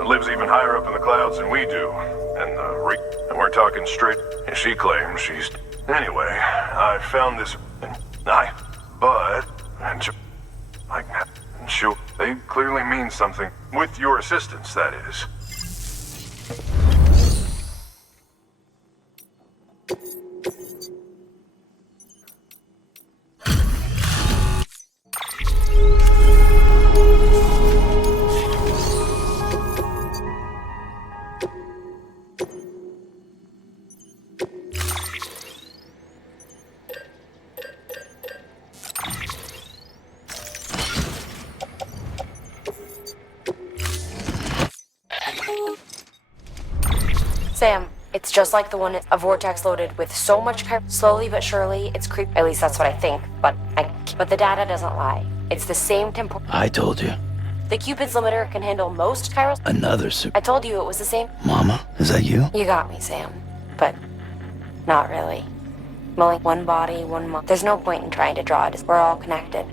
It lives even higher up in the clouds than we do. And and we're talking straight. And she claims she's... Anyway, I found this... They clearly mean something. With your assistance, that is. Sam, it's just like the one, a vortex loaded with so much slowly but surely, it's creep. At least that's what I think, but the data doesn't lie. It's the same tempo. I told you. The Cupid's limiter can handle most chiros. Another I told you it was the same. Mama, is that you? You got me, Sam. But not really. Only one body, one mind. There's no point in trying to draw it. We're all connected.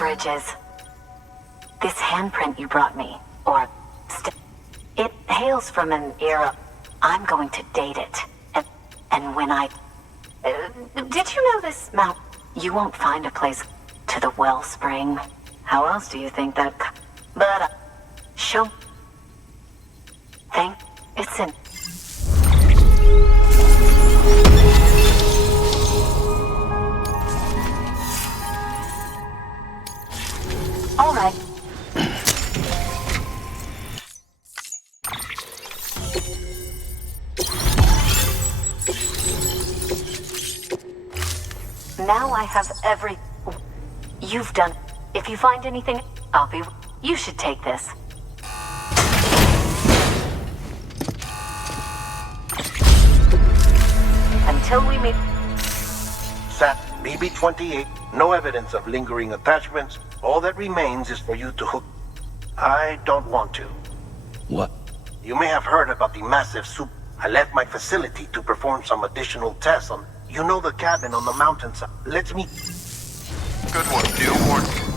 bridges. This handprint you brought me, or it hails from an era. I'm going to date it. And when I... did you know this mount? You won't find a place to the wellspring. How else do you think that... But, show... Think it's in... All right. Now I have every... You've done... If you find anything, I'll be... You should take this. Until we meet... Sat BB-28, no evidence of lingering attachments. All that remains is for you to hook... I don't want to. What? You may have heard about the massive soup. I left my facility to perform some additional tests on... You know the cabin on the mountainside. Let's meet... Good one, deal one.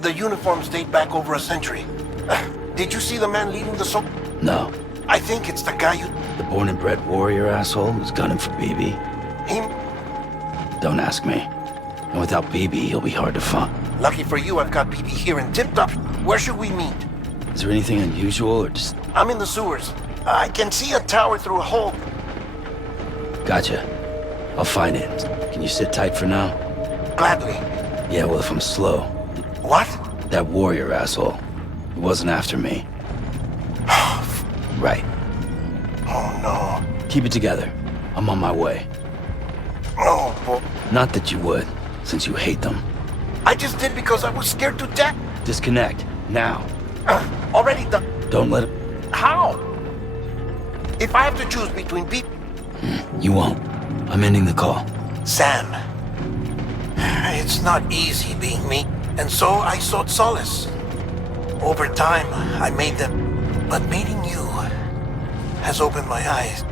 The uniforms date back over a century. Did you see the man leading the soldier? No. I think it's the guy you... The born and bred warrior asshole who's gunning for BB? Him? Don't ask me. And without BB, he'll be hard to find. Lucky for you, I've got BB here in tip-top. Where should we meet? Is there anything unusual or just... I'm in the sewers. I can see a tower through a hole. Gotcha. I'll find it. Can you sit tight for now? Gladly. Yeah, well, if I'm slow. What? That warrior asshole. He wasn't after me. Right. Oh, no. Keep it together. I'm on my way. Oh, boy. Not that you would, since you hate them. I just did because I was scared to death. Disconnect. Now. Already done. Don't let it... How? If I have to choose between people... You won't. I'm ending the call. Sam. It's not easy being me, and so I sought solace. Over time, I made them... But meeting you has opened my eyes.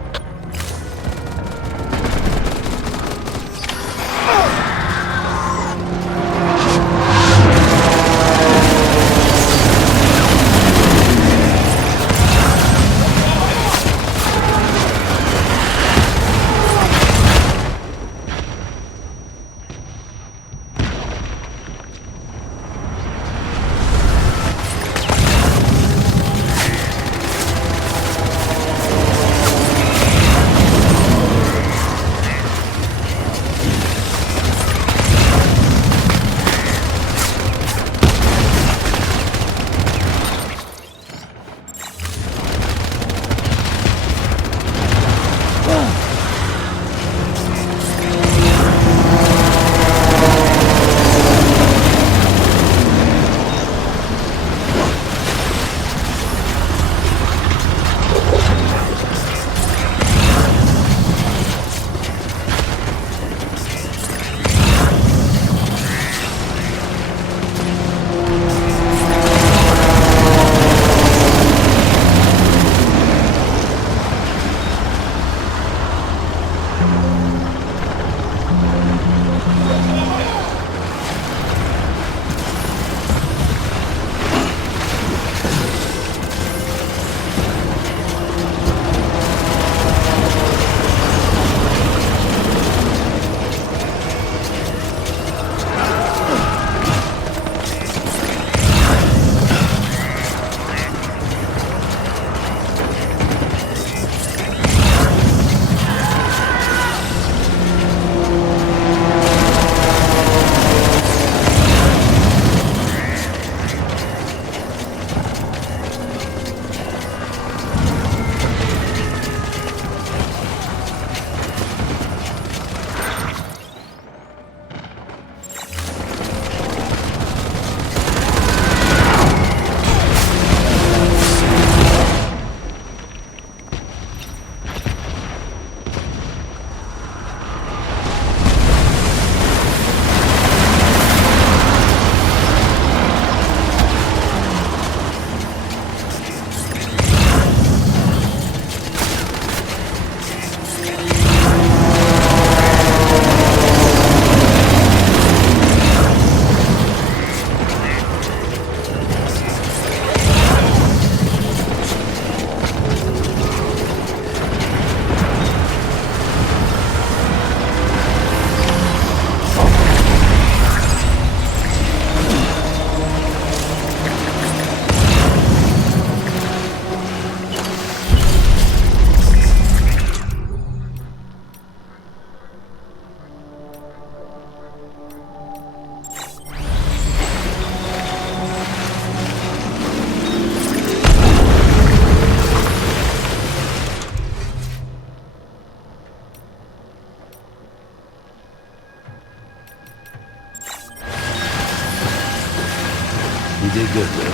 You did good, Lou.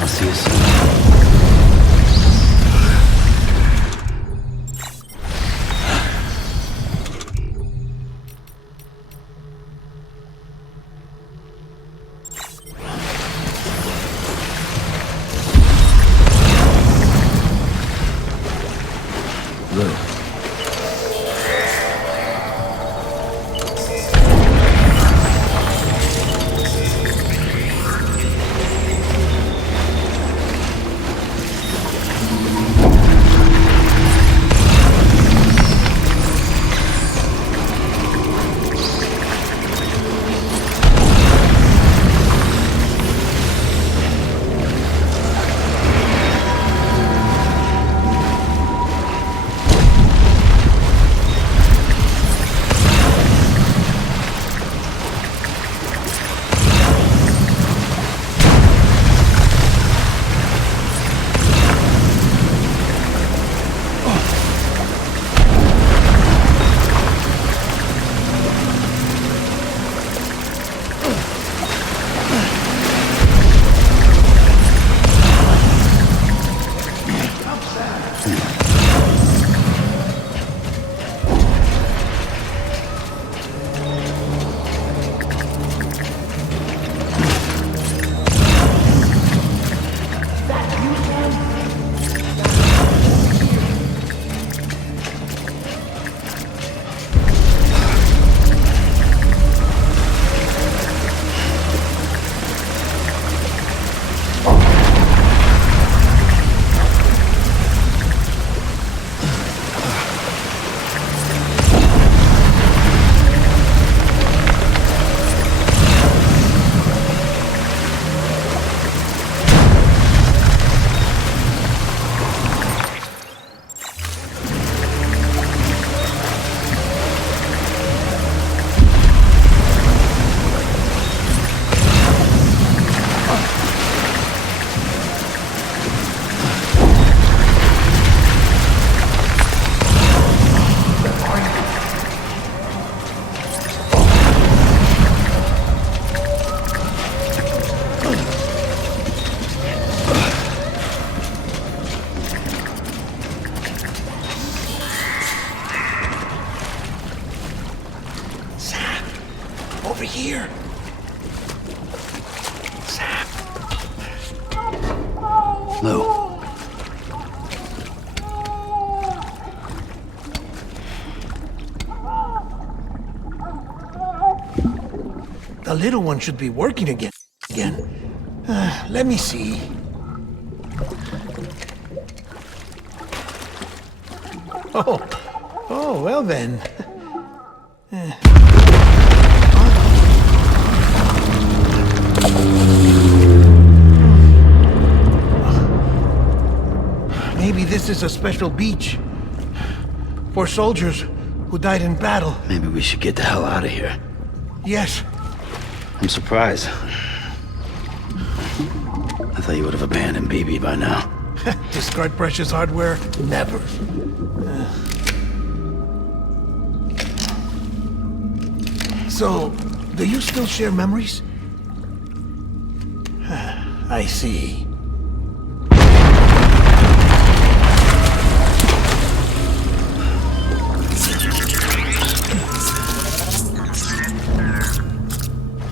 I'll see you soon. Lou. Lou. The little one should be working again. Let me see. Oh, well then. Maybe this is a special beach for soldiers who died in battle. Maybe we should get the hell out of here. Yes. I'm surprised. I thought you would have abandoned BB by now. Discard precious hardware? Never. So, do you still share memories? I see.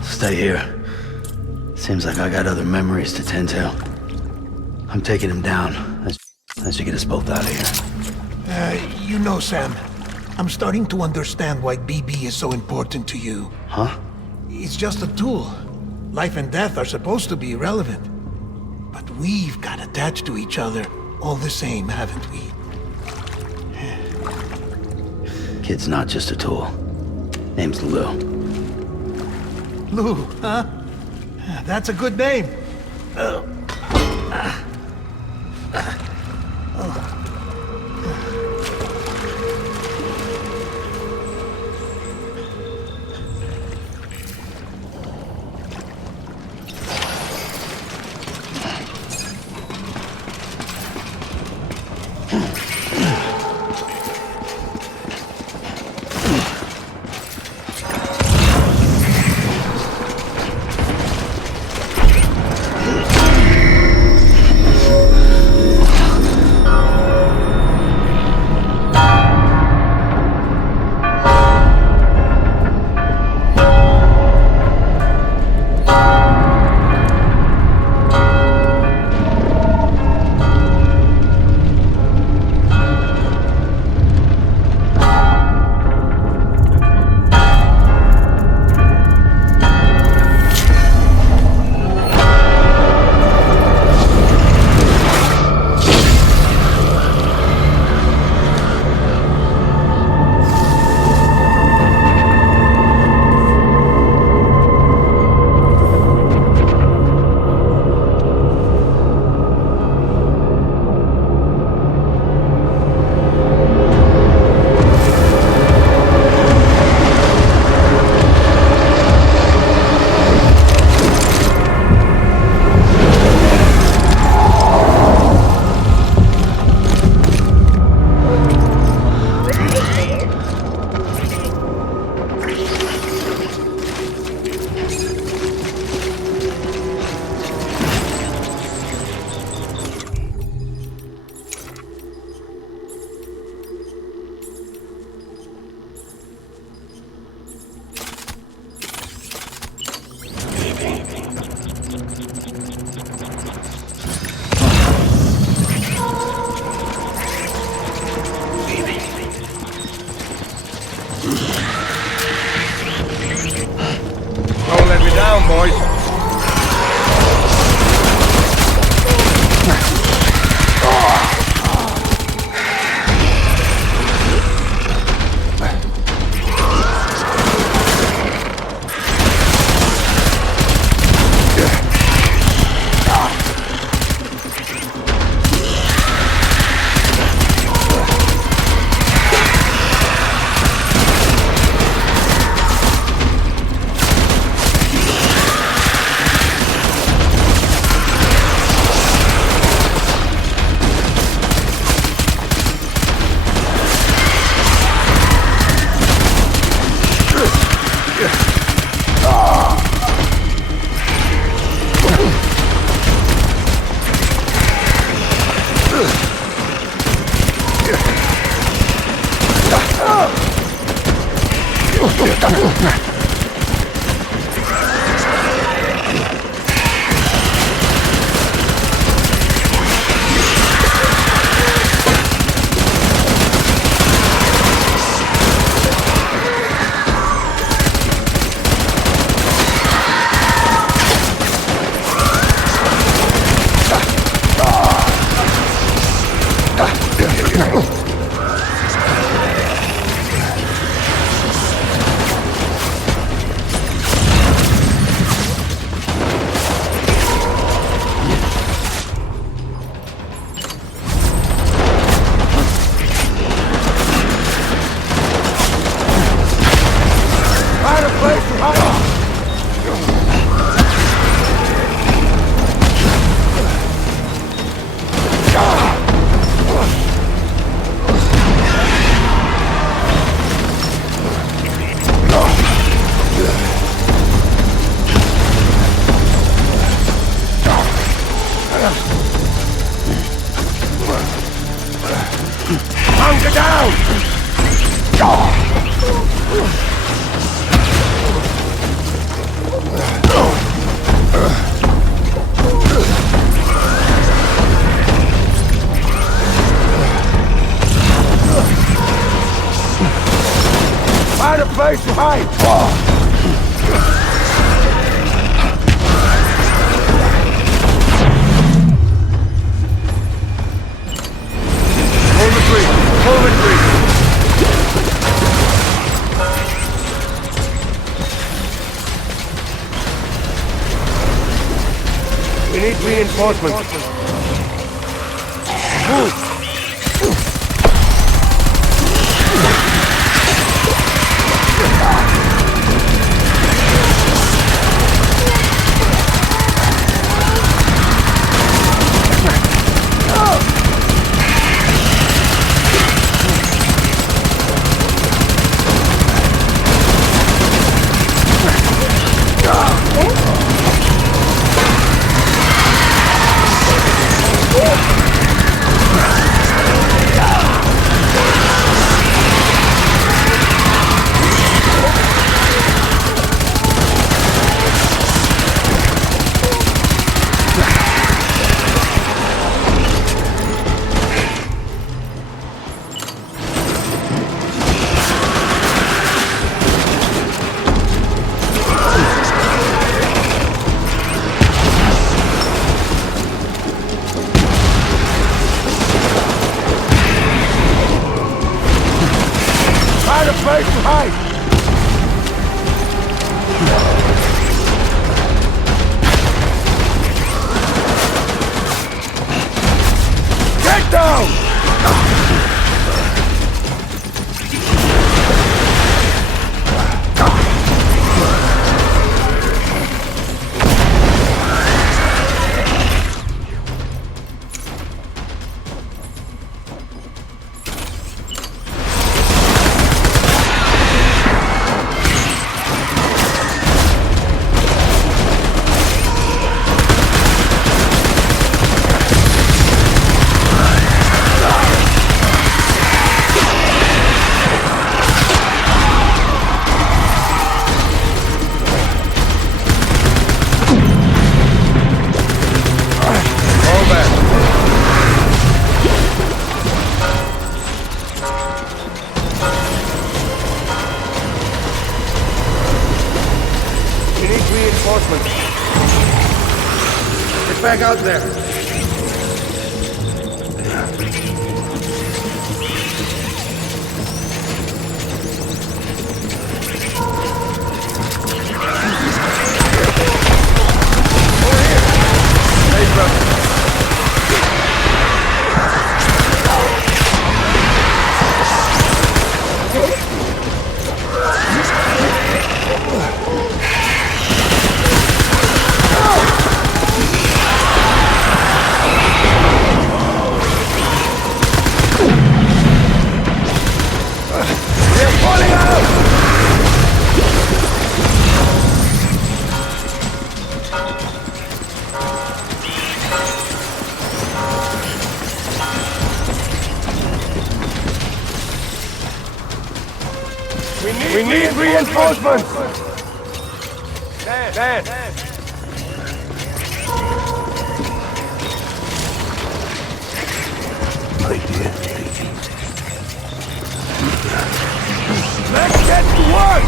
Stay here. Seems like I got other memories to tend to. I'm taking him down. That should get us both out of here. You know, Sam, I'm starting to understand why BB is so important to you. Huh? It's just a tool. Life and death are supposed to be irrelevant. But we've got attached to each other all the same, haven't we? Kid's not just a tool. Name's Lou. Lou, huh? That's a good name. Don't let me down, boys. place to hide! Hold the tree! Hold the tree! We need reinforcements. Move! Back out there. We need reinforcements! Dad! Let's get to work!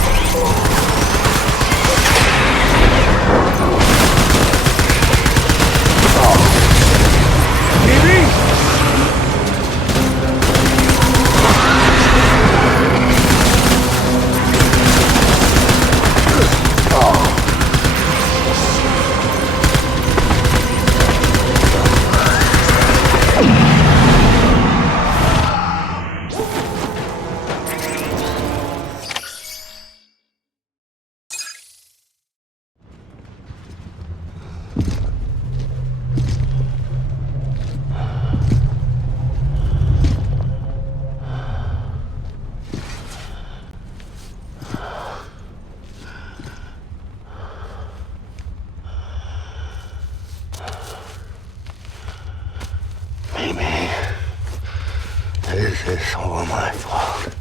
It's all my fault.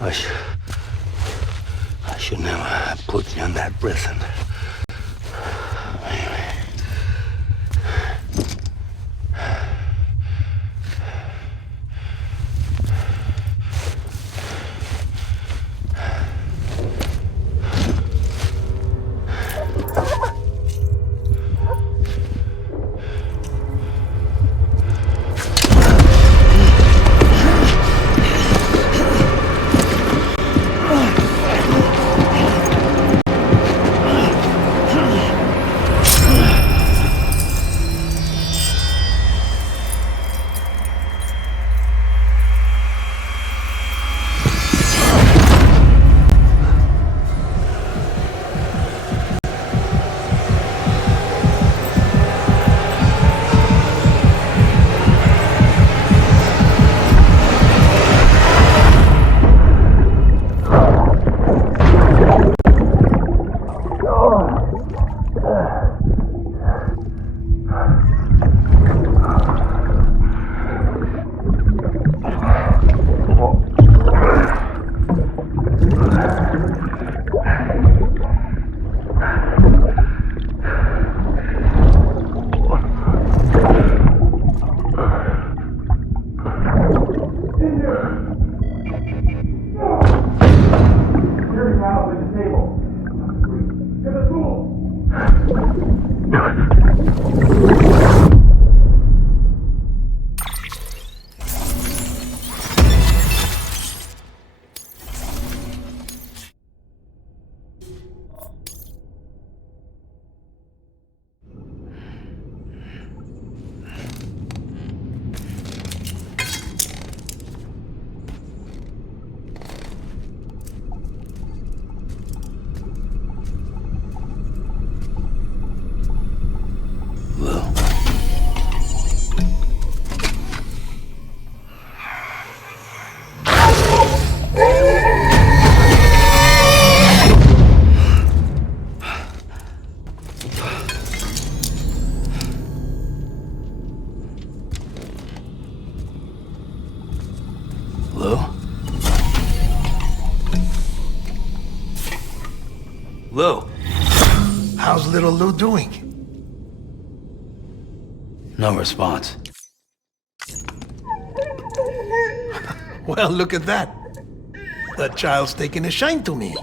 I should never have put you in that prison. How's little Lou doing? No response. Well, look at that. The child's taking a shine to me.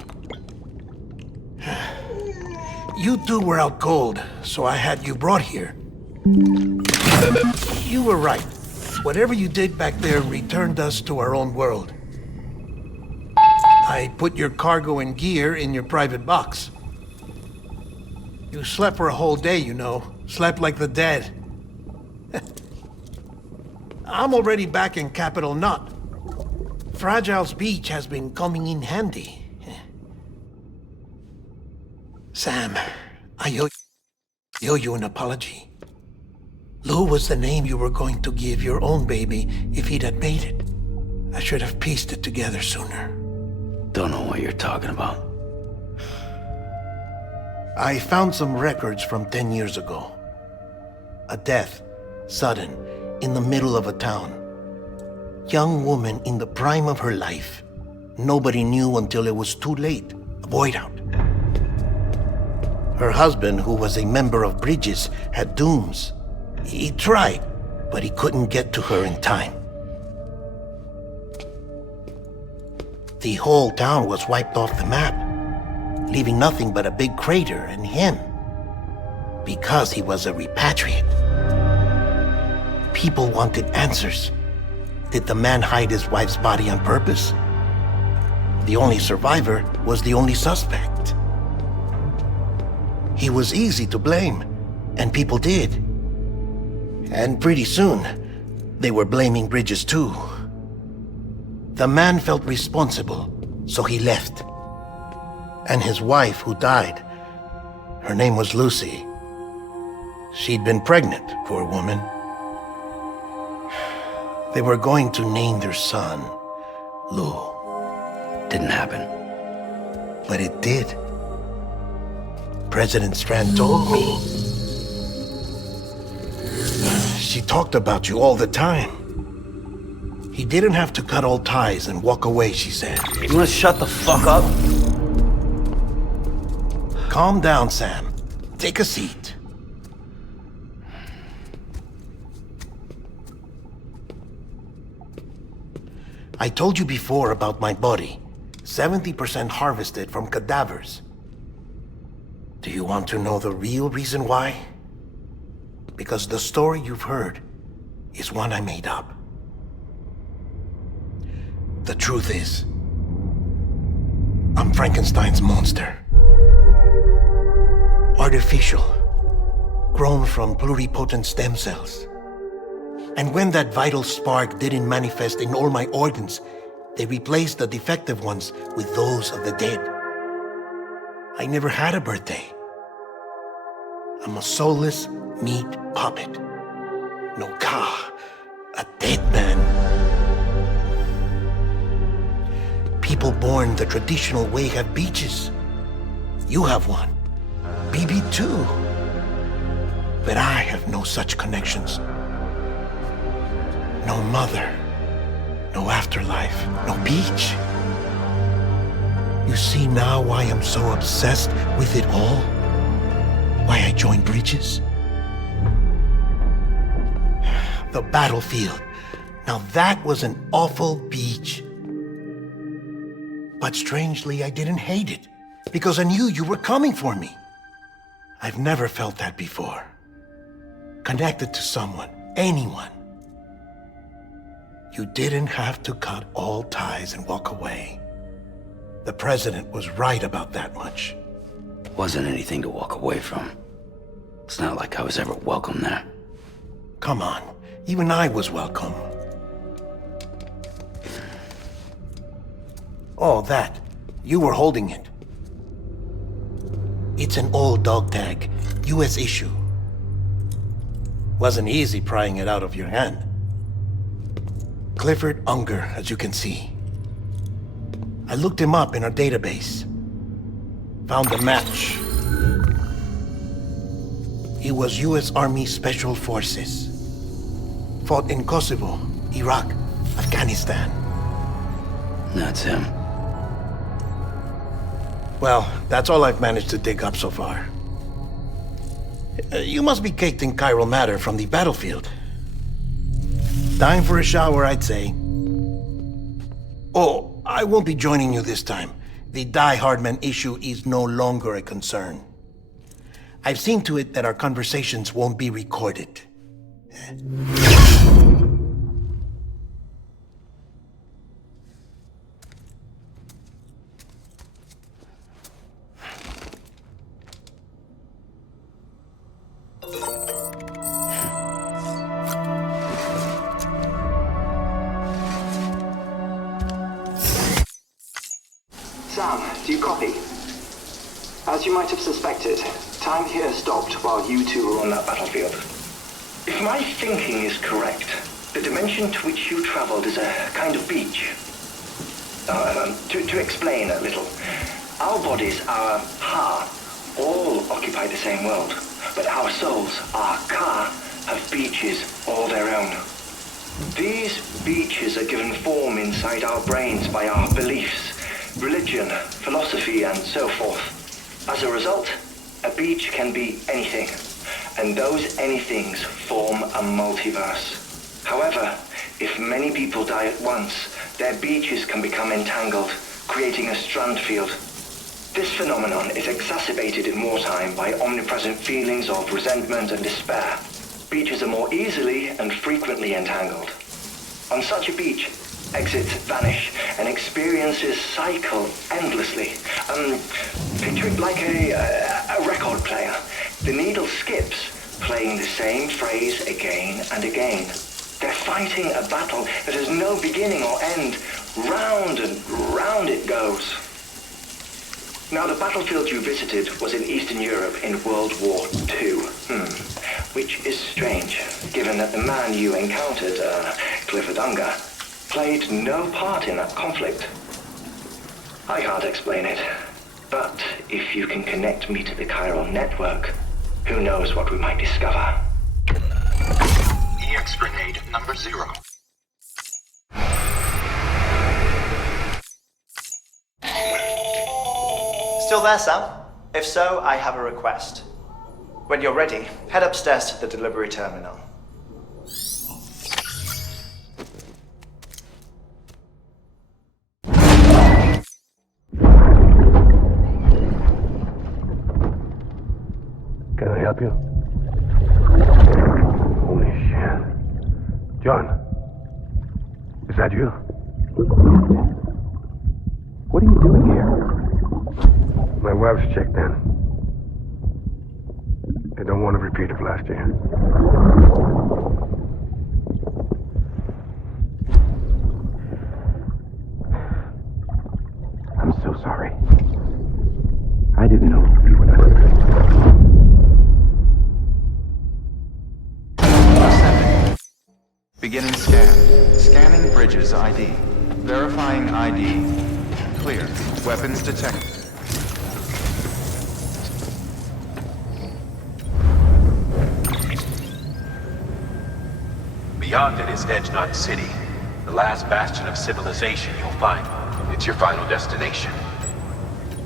You two were out cold, so I had you brought here. You were right. Whatever you did back there returned us to our own world. I put your cargo and gear in your private box. You slept for a whole day, you know. Slept like the dead. I'm already back in Capital Knot. Fragile's beach has been coming in handy. Sam, I owe you an apology. Lou was the name you were going to give your own baby if he'd had made it. I should have pieced it together sooner. Don't know what you're talking about. I found some records from 10 years ago. A death, sudden, in the middle of a town. Young woman in the prime of her life. Nobody knew until it was too late. A void out. Her husband, who was a member of Bridges, had dooms. He tried, but he couldn't get to her in time. The whole town was wiped off the map, leaving nothing but a big crater and him. Because he was a repatriate. People wanted answers. Did the man hide his wife's body on purpose? The only survivor was the only suspect. He was easy to blame, and people did. And pretty soon, they were blaming Bridges too. The man felt responsible, so he left. And his wife, who died, her name was Lucy. She'd been pregnant, poor woman. They were going to name their son Lou. Didn't happen. But it did. President Strand told me. She talked about you all the time. He didn't have to cut all ties and walk away, she said. You wanna shut the fuck up? Calm down, Sam. Take a seat. I told you before about my body. 70% harvested from cadavers. Do you want to know the real reason why? Because the story you've heard is one I made up. The truth is, I'm Frankenstein's monster. Artificial, grown from pluripotent stem cells. And when that vital spark didn't manifest in all my organs, they replaced the defective ones with those of the dead. I never had a birthday. I'm a soulless meat puppet. No ka, a dead man. People born the traditional way have beaches. You have one. BB too. But I have no such connections. No mother, no afterlife, no beach. You see now why I'm so obsessed with it all? Why I joined Bridges? The battlefield. Now that was an awful beach. But strangely, I didn't hate it, because I knew you were coming for me. I've never felt that before. Connected to someone, anyone. You didn't have to cut all ties and walk away. The president was right about that much. Wasn't anything to walk away from. It's not like I was ever welcome there. Come on, even I was welcome. Oh, that. You were holding it. It's an old dog tag, US issue. Wasn't easy prying it out of your hand. Clifford Unger, as you can see. I looked him up in our database. Found a match. He was US Army Special Forces. Fought in Kosovo, Iraq, Afghanistan. That's him. Well, that's all I've managed to dig up so far. You must be caked in chiral matter from the battlefield. Time for a shower, I'd say. Oh, I won't be joining you this time. The Hardman issue is no longer a concern. I've seen to it that our conversations won't be recorded. Sam, do you copy? As you might have suspected, time here stopped while you two were on that battlefield. If my thinking is correct, the dimension to which you traveled is a kind of beach. To explain a little, our bodies, our ha, all occupy the same world, but our souls, our ka, have beaches all their own. These beaches are given form inside our brains by our beliefs, religion, philosophy, and so forth. As a result, a beach can be anything, and those anythings form a multiverse. However, if many people die at once, their beaches can become entangled, creating a strand field. This phenomenon is exacerbated in wartime by omnipresent feelings of resentment and despair. Beaches are more easily and frequently entangled. On such a beach, exits vanish and experiences cycle endlessly. Picture it like a record player. The needle skips, playing the same phrase again and again. They're fighting a battle that has no beginning or end. Round and round it goes. Now, the battlefield you visited was in Eastern Europe in World War II. Which is strange, given that the man you encountered, Clifford Unger, played no part in that conflict. I can't explain it, but if you can connect me to the chiral network, who knows what we might discover. EX grenade number 0. Still there, Sam? If so, I have a request. When you're ready, head upstairs to the delivery terminal. Can I help you? Holy shit. John, is that you? What are you doing here? My wife's checked in. I don't want to repeat of last year. I'm so sorry. I didn't know you were that. Beginning scan. Scanning bridges ID. Verifying ID. Clear. Weapons detected. Beyond it is Edgenut City, the last bastion of civilization you'll find. It's your final destination.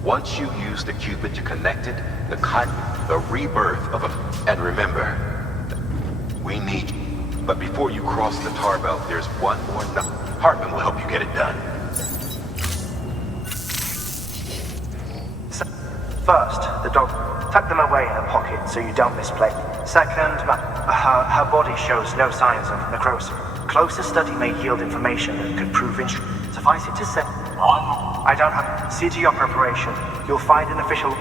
Once you use the Cupid to connect it, the cut, the rebirth of a... And remember, we need you. But before you cross the tar belt, there's one more Heartman will help you get it done. First, the dog. Tuck them away in a pocket so you don't misplay. Second, her body shows no signs of necrosis. Closer study may yield information that could prove Suffice it to say, I don't have. See to your preparation. You'll find an official.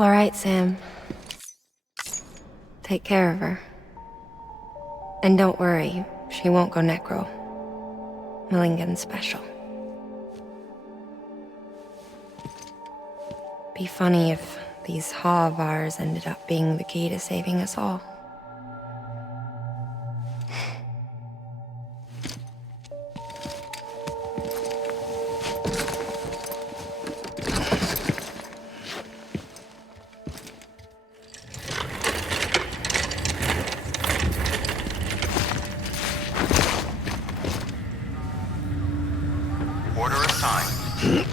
All right, Sam. Take care of her. And don't worry, she won't go necro. Millingen special. Be funny if these Ha of ours ended up being the key to saving us all. Order assigned.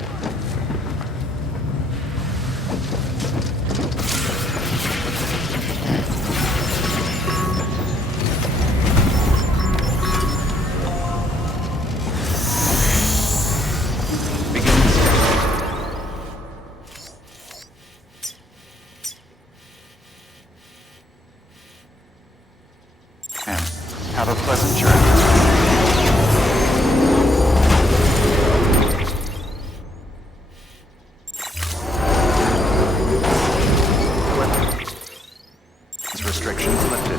Have a pleasant journey. Restrictions lifted.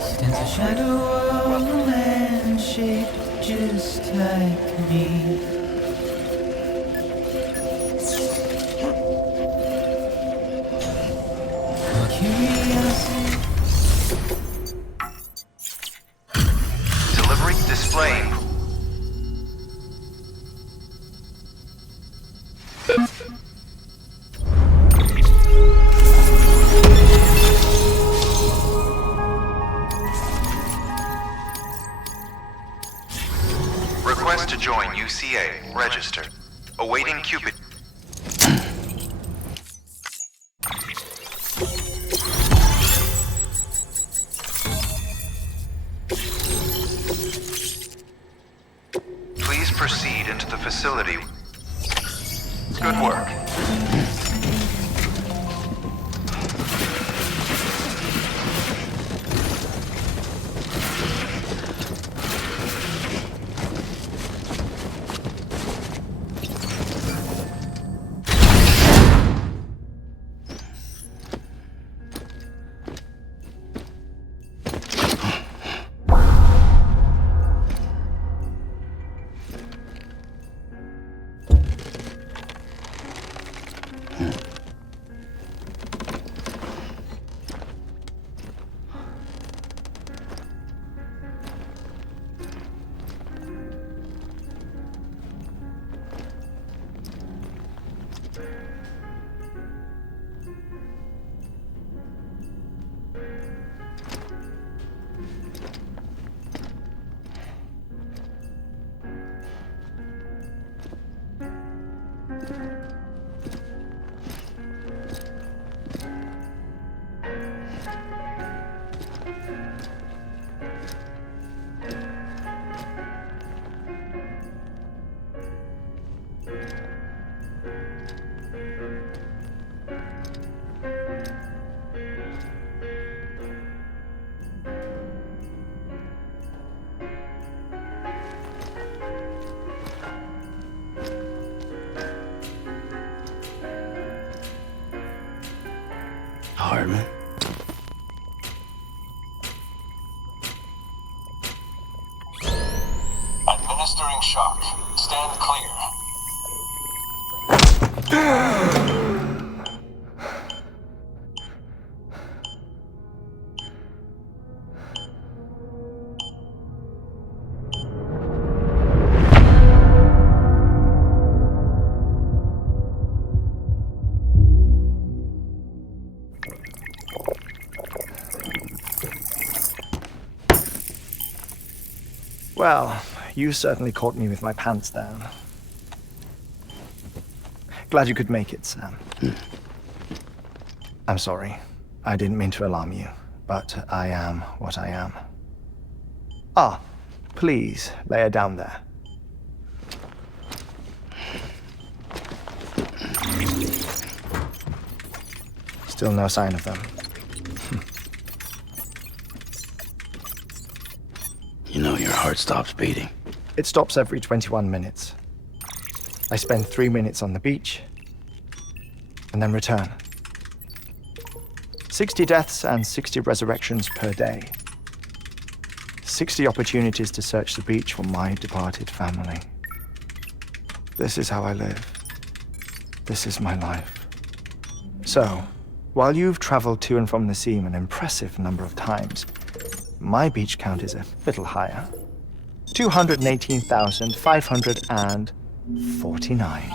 Stands a shadow of a man shaped just like me. Curiosity. Delivery displaying. Request to join UCA. Register. Awaiting Cupid. Please proceed into the facility. Good work. Heartman. Administering shock. Stand clear. Well, you certainly caught me with my pants down. Glad you could make it, Sam. I'm sorry. I didn't mean to alarm you, but I am what I am. Ah, please, lay her down there. Still no sign of them. You know your heart stops beating. It stops every 21 minutes. I spend 3 minutes on the beach, and then return. 60 deaths and 60 resurrections per day. 60 opportunities to search the beach for my departed family. This is how I live. This is my life. So, while you've traveled to and from the scene an impressive number of times, my beach count is a little higher. 218,549.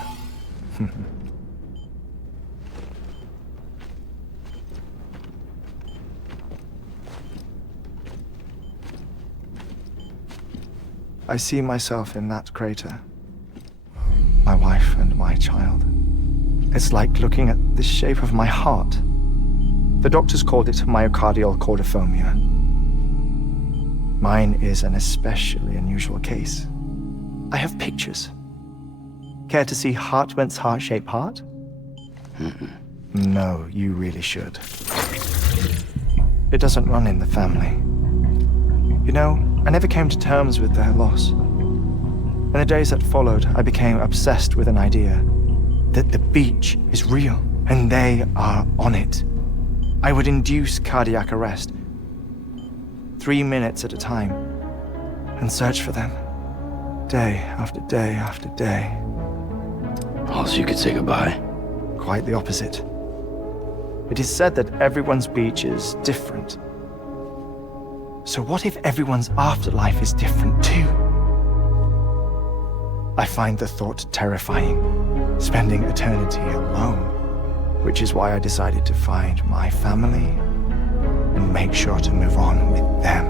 I see myself in that crater. My wife and my child. It's like looking at the shape of my heart. The doctors called it myocardial cordiformia. Mine is an especially unusual case. I have pictures. Care to see Hartman's heart-shaped heart? No, you really should. It doesn't run in the family. You know, I never came to terms with their loss. In the days that followed, I became obsessed with an idea that the beach is real and they are on it. I would induce cardiac arrest, 3 minutes at a time, and search for them, day after day after day. Also, you could say goodbye? Quite the opposite. It is said that everyone's beach is different. So what if everyone's afterlife is different too? I find the thought terrifying, spending eternity alone, which is why I decided to find my family and make sure to move on with them.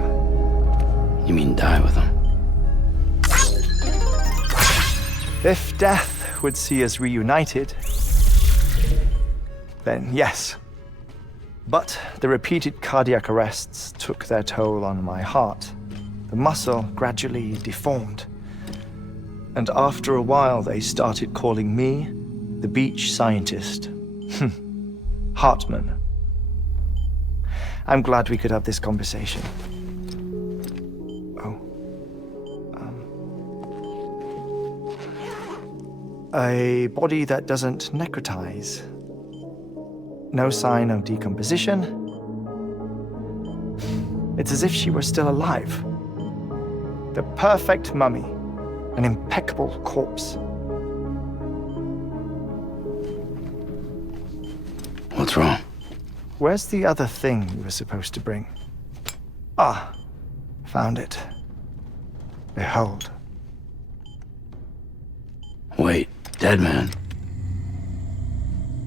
You mean die with them? If death would see us reunited, then yes. But the repeated cardiac arrests took their toll on my heart. The muscle gradually deformed. And after a while, they started calling me the beach scientist. Heartman. I'm glad we could have this conversation. A body that doesn't necrotize. No sign of decomposition. It's as if she were still alive. The perfect mummy. An impeccable corpse. What's wrong? Where's the other thing you were supposed to bring? Ah, found it. Behold. Wait, dead man?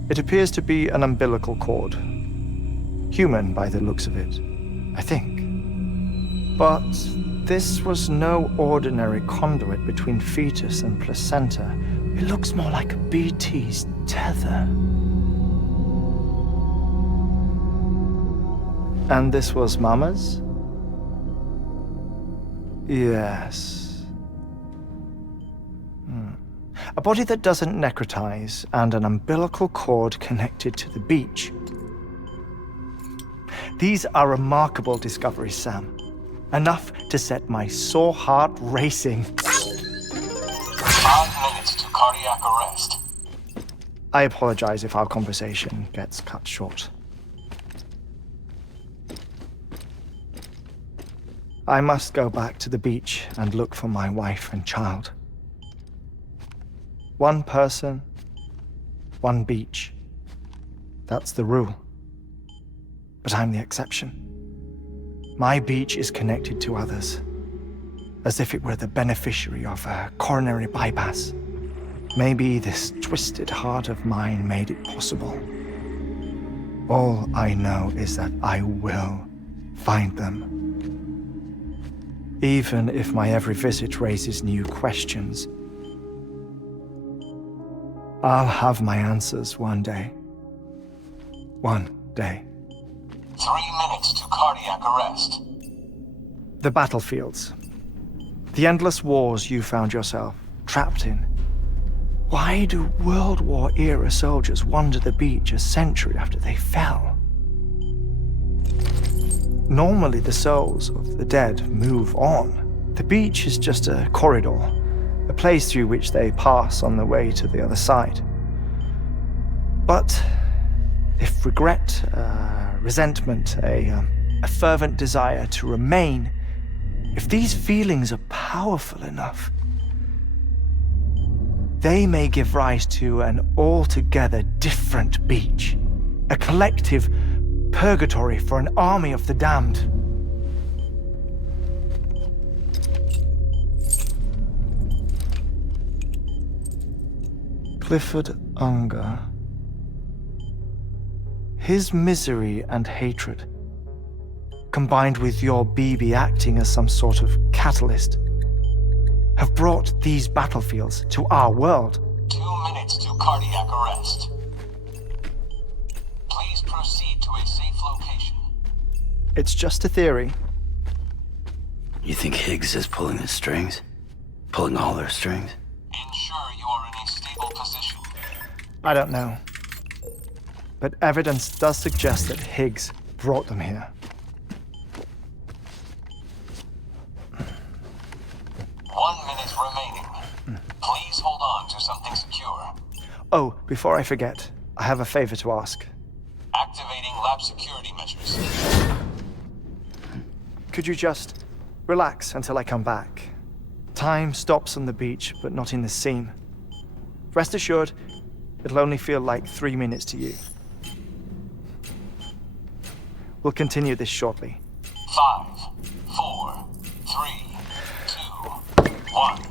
It appears to be an umbilical cord. Human by the looks of it, I think. But this was no ordinary conduit between fetus and placenta. It looks more like a BT's tether. And this was Mama's? Yes. A body that doesn't necrotize and an umbilical cord connected to the beach. These are remarkable discoveries, Sam. Enough to set my sore heart racing. 5 minutes to cardiac arrest. I apologize if our conversation gets cut short. I must go back to the beach and look for my wife and child. One person, one beach. That's the rule. But I'm the exception. My beach is connected to others, as if it were the beneficiary of a coronary bypass. Maybe this twisted heart of mine made it possible. All I know is that I will find them. Even if my every visit raises new questions, I'll have my answers one day. One day. 3 minutes to cardiac arrest. The battlefields. The endless wars you found yourself trapped in. Why do World War era soldiers wander the beach a century after they fell? Normally the souls of the dead move on. The beach is just a corridor, a place through which they pass on the way to the other side. But if regret, resentment, a fervent desire to remain, if these feelings are powerful enough, they may give rise to an altogether different beach, a collective purgatory for an army of the damned. Clifford Unger. His misery and hatred, combined with your BB acting as some sort of catalyst, have brought these battlefields to our world. 2 minutes to cardiac arrest. Please proceed to a safe location. It's just a theory. You think Higgs is pulling the strings? Pulling all their strings? Ensure you are in a stable position. I don't know. But evidence does suggest that Higgs brought them here. 1 minute remaining. to something secure. Oh, before I forget, I have a favor to ask. Activating lab security measures. Could you just relax until I come back? Time stops on the beach, but not in the scene. Rest assured, it'll only feel like 3 minutes to you. We'll continue this shortly. 5, 4, 3, 2, 1.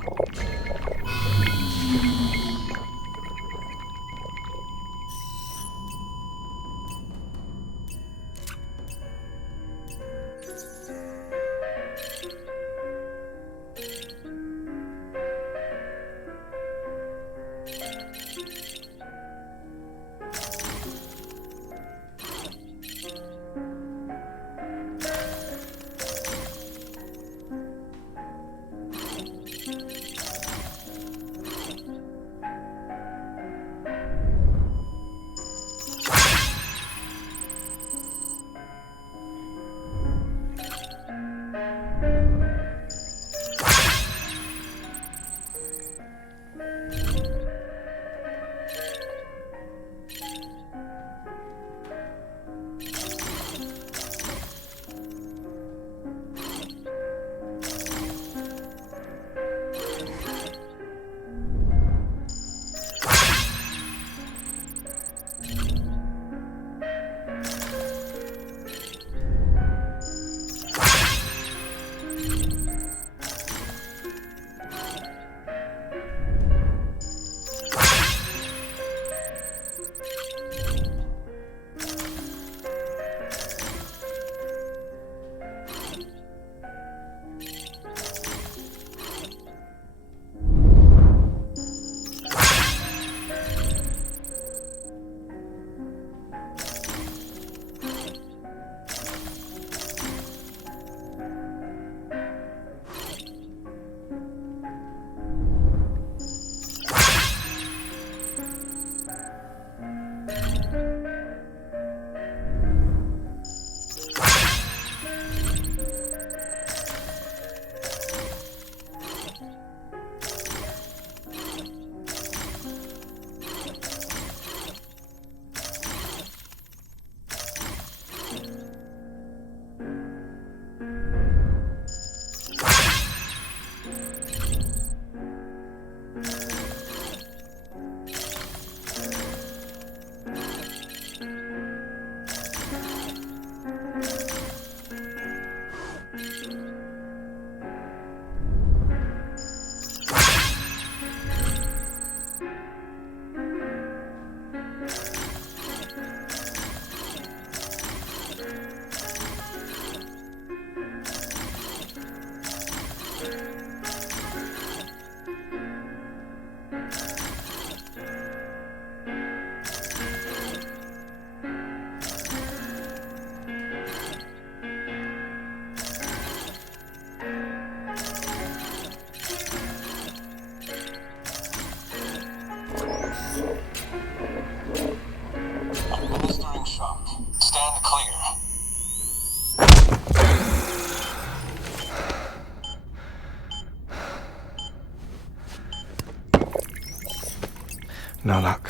No luck.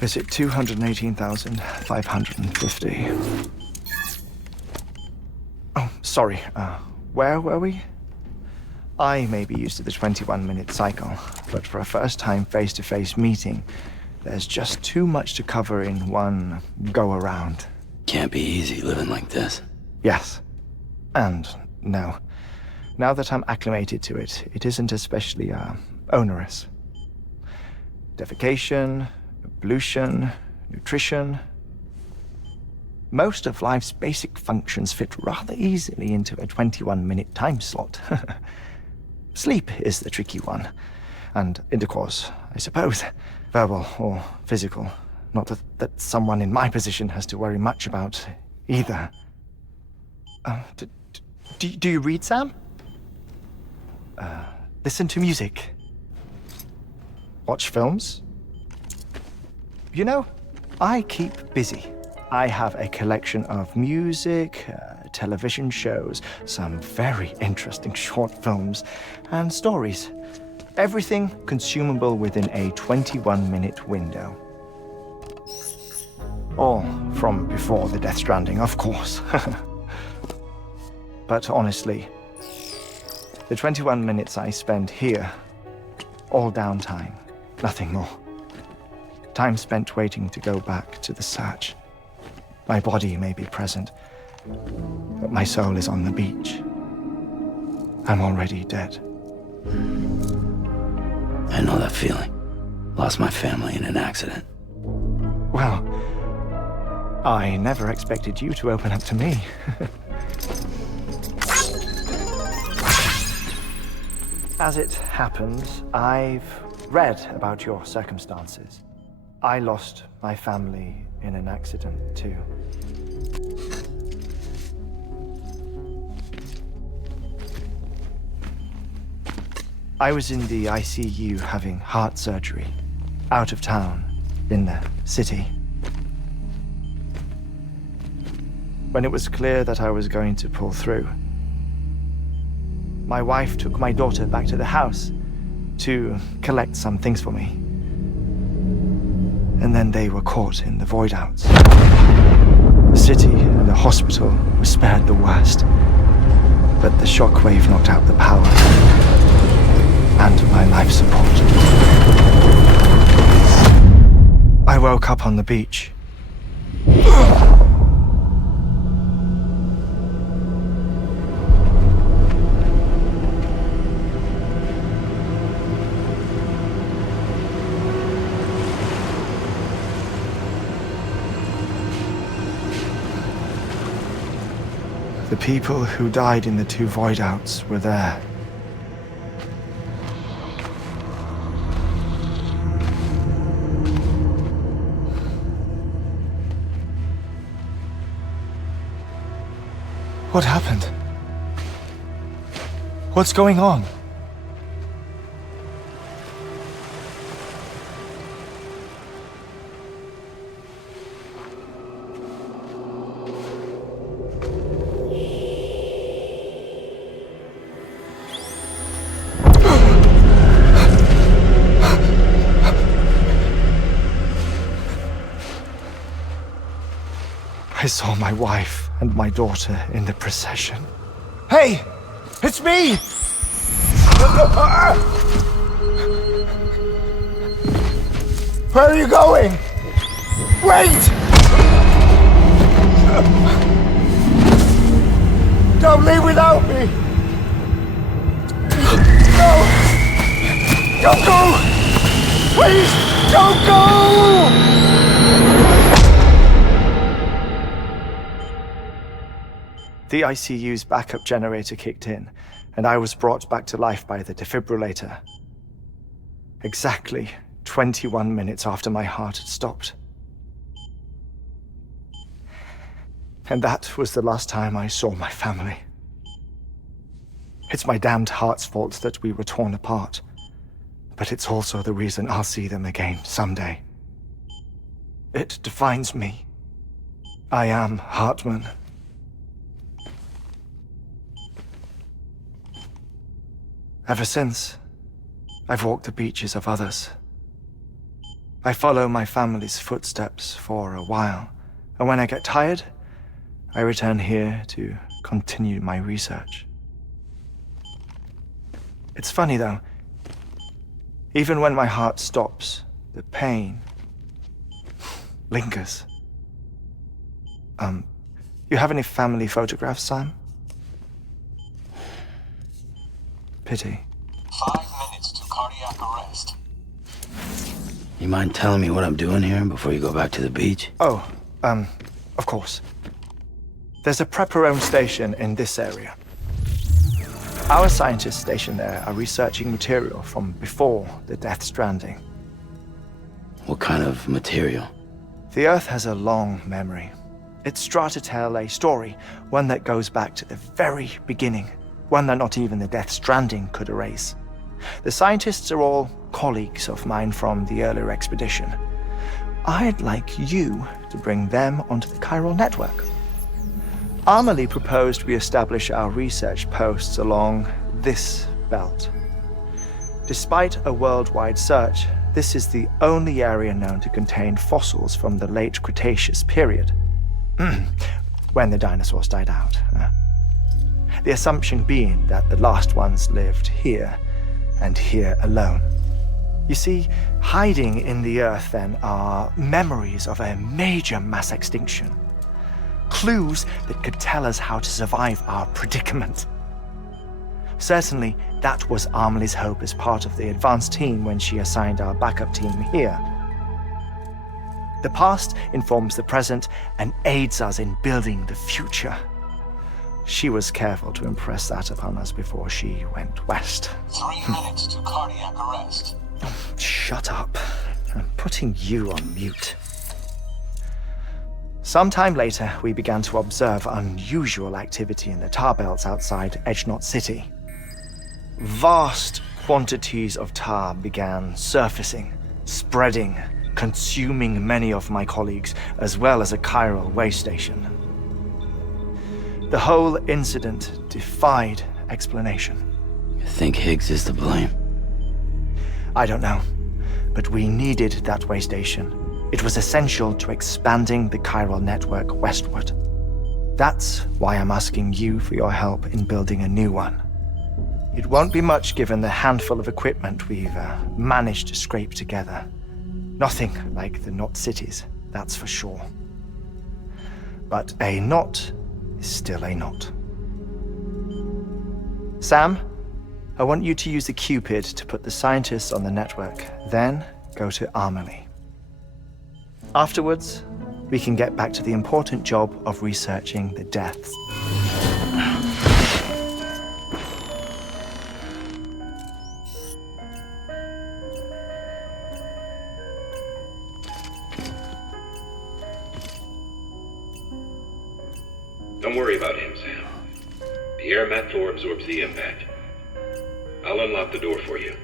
Visit 218,550. Oh, sorry. Where were we? I may be used to the 21-minute cycle, but for a first-time face-to-face meeting, there's just too much to cover in one go-around. Can't be easy living like this. Yes. And no. Now that I'm acclimated to it, it isn't especially, onerous. Defecation, ablution, nutrition. Most of life's basic functions fit rather easily into a 21-minute time slot. Sleep is the tricky one. And intercourse, I suppose. Verbal or physical. Not that someone in my position has to worry much about either. Do you read, Sam? Listen to music. Watch films? You know, I keep busy. I have a collection of music, television shows, some very interesting short films, and stories. Everything consumable within a 21-minute window. All from before the Death Stranding, of course. But honestly, the 21 minutes I spend here, all downtime, nothing more. Time spent waiting to go back to the search. My body may be present, but my soul is on the beach. I'm already dead. I know that feeling. Lost my family in an accident. Well, I never expected you to open up to me. As it happens, I've read about your circumstances. I lost my family in an accident too. I was in the ICU having heart surgery, out of town, in the city. When it was clear that I was going to pull through, my wife took my daughter back to the house to collect some things for me. And then they were caught in the void outs. The city and the hospital were spared the worst, but the shockwave knocked out the power and my life support. I woke up on the beach. The people who died in the 2 void outs were there. What happened? What's going on? I saw my wife and my daughter in the procession. Hey! It's me! Where are you going? Wait! Don't leave without me! No! Don't go! Please, don't go! The ICU's backup generator kicked in, and I was brought back to life by the defibrillator. Exactly 21 minutes after my heart had stopped. And that was the last time I saw my family. It's my damned heart's fault that we were torn apart, but it's also the reason I'll see them again someday. It defines me. I am Heartman. Ever since, I've walked the beaches of others. I follow my family's footsteps for a while, and when I get tired, I return here to continue my research. It's funny though, even when my heart stops, the pain lingers. You have any family photographs, Sam? Pity. 5 minutes to cardiac arrest. You mind telling me what I'm doing here before you go back to the beach? Oh, of course. There's a Prepperone station in this area. Our scientists stationed there are researching material from before the Death Stranding. What kind of material? The Earth has a long memory. It's trying to tell a story, one that goes back to the very beginning. One that not even the Death Stranding could erase. The scientists are all colleagues of mine from the earlier expedition. I'd like you to bring them onto the chiral network. Amelie proposed we establish our research posts along this belt. Despite a worldwide search, this is the only area known to contain fossils from the late Cretaceous period, when the dinosaurs died out. The assumption being that the last ones lived here, and here alone. You see, hiding in the earth then are memories of a major mass extinction. Clues that could tell us how to survive our predicament. Certainly, that was Amelie's hope as part of the advanced team when she assigned our backup team here. The past informs the present and aids us in building the future. She was careful to impress that upon us before she went west. 3 minutes to cardiac arrest. Shut up. I'm putting you on mute. Sometime later, we began to observe unusual activity in the tar belts outside Edgenot City. Vast quantities of tar began surfacing, spreading, consuming many of my colleagues, as well as a chiral way station. The whole incident defied explanation. You think Higgs is to blame? I don't know, but we needed that way station. It was essential to expanding the chiral network westward. That's why I'm asking you for your help in building a new one. It won't be much given the handful of equipment we've managed to scrape together. Nothing like the knot cities, that's for sure. But a knot is still a knot. Sam, I want you to use the Cupid to put the scientists on the network, then go to Amelie. Afterwards, we can get back to the important job of researching the deaths. Don't worry about him, Sam. The air mat floor absorbs the impact. I'll unlock the door for you.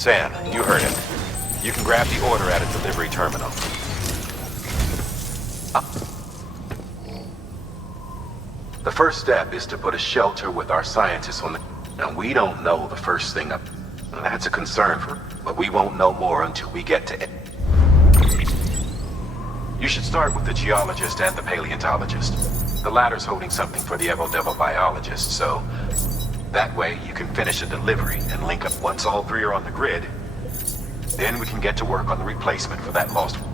Sam, you heard him. You can grab the order at a delivery terminal. The first step is to put a shelter with our scientists on the... Now, we don't know the first thing up. That's a concern for... But we won't know more until we get to it. You should start with the geologist and the paleontologist. The latter's holding something for the Evo-Devo biologist, so... That way, you can finish a delivery and link up once all three are on the grid. Then we can get to work on the replacement for that lost one.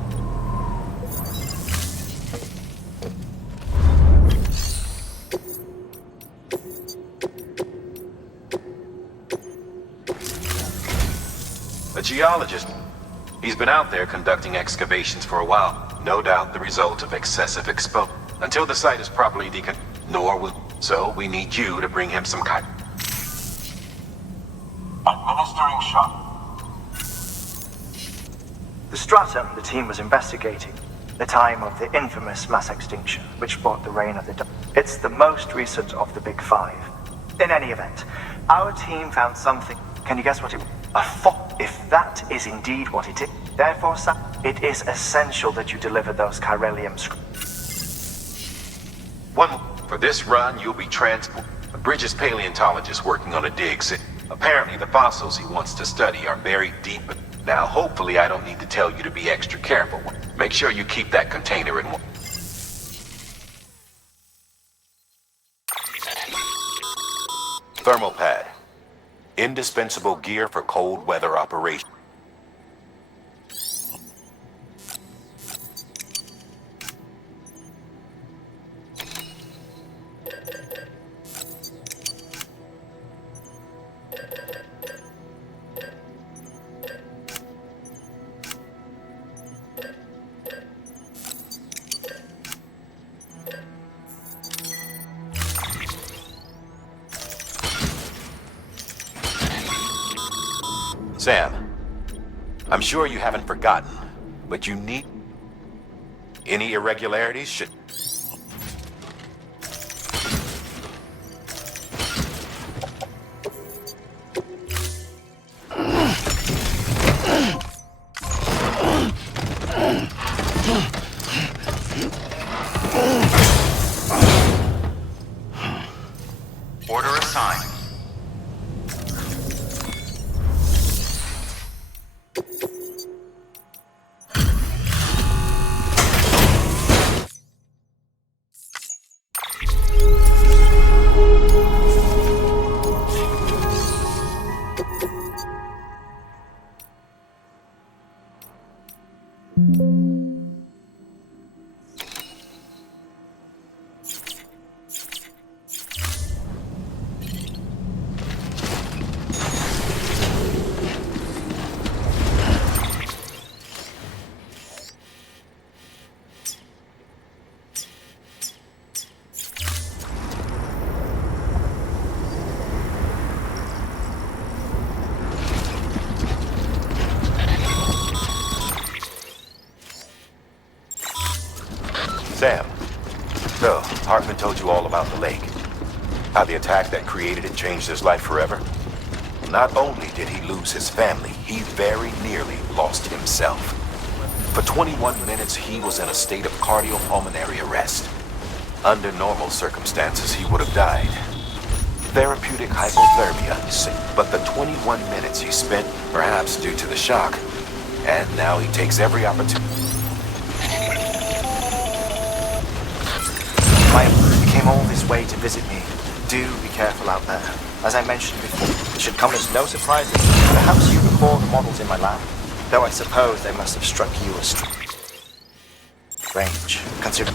The geologist, he's been out there conducting excavations for a while. No doubt the result of excessive exposure. Until the site is properly nor will... So we need you to bring him some kind. Administering shock. The stratum the team was investigating, the time of the infamous mass extinction, which brought the reign of the... It's the most recent of the Big Five. In any event, our team found something... Can you guess what it... If that is indeed what it is. Therefore, Sam, it is essential that you deliver those chiralium For this run, you'll be transported. A Bridges paleontologist working on a dig. Apparently, the fossils he wants to study are buried deep. Now, hopefully, I don't need to tell you to be extra careful. Make sure you keep that container in... Thermal pad. Indispensable gear for cold weather operation. Sam, I'm sure you haven't forgotten, but you need... Any irregularities should... Order assigned. Sam, so Heartman told you all about the lake. How the attack that created it changed his life forever? Not only did he lose his family, he very nearly lost himself. For 21 minutes, he was in a state of cardiopulmonary arrest. Under normal circumstances, he would have died. Therapeutic hypothermia, but the 21 minutes he spent, perhaps due to the shock, and now he takes every opportunity. My employer came all this way to visit me. Do be careful out there. As I mentioned before, it should come as no surprise that perhaps you recall the models in my lab, though I suppose they must have struck you as strange, considering...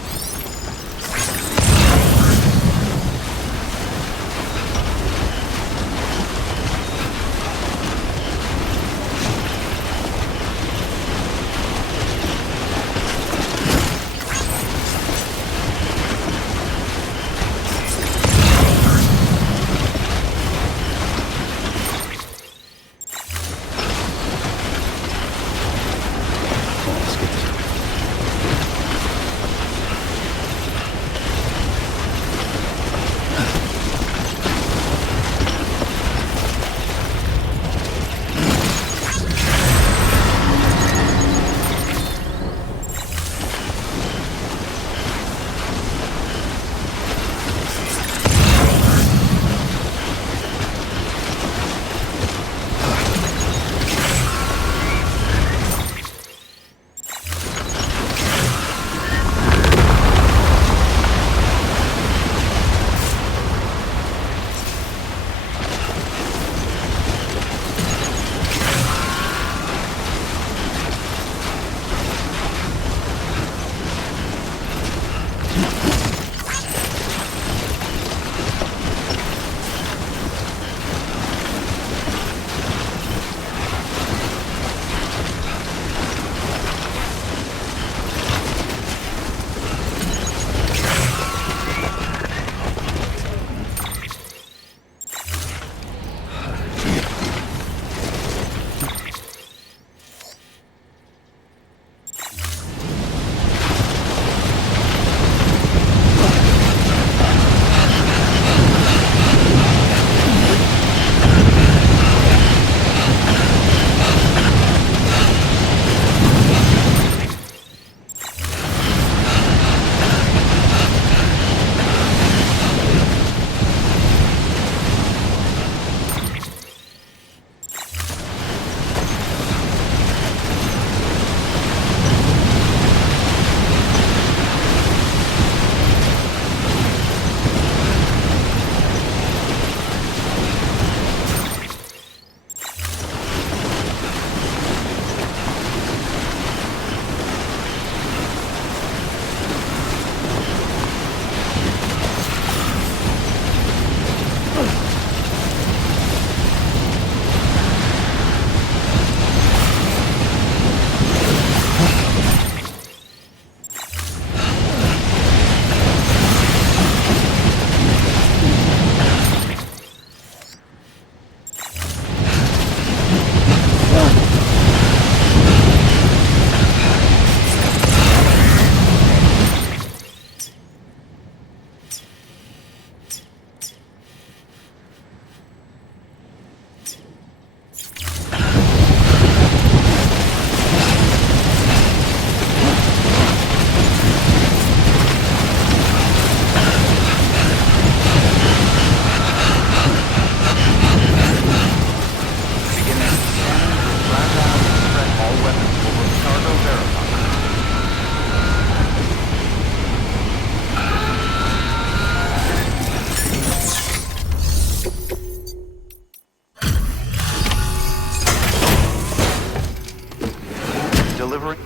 delivering...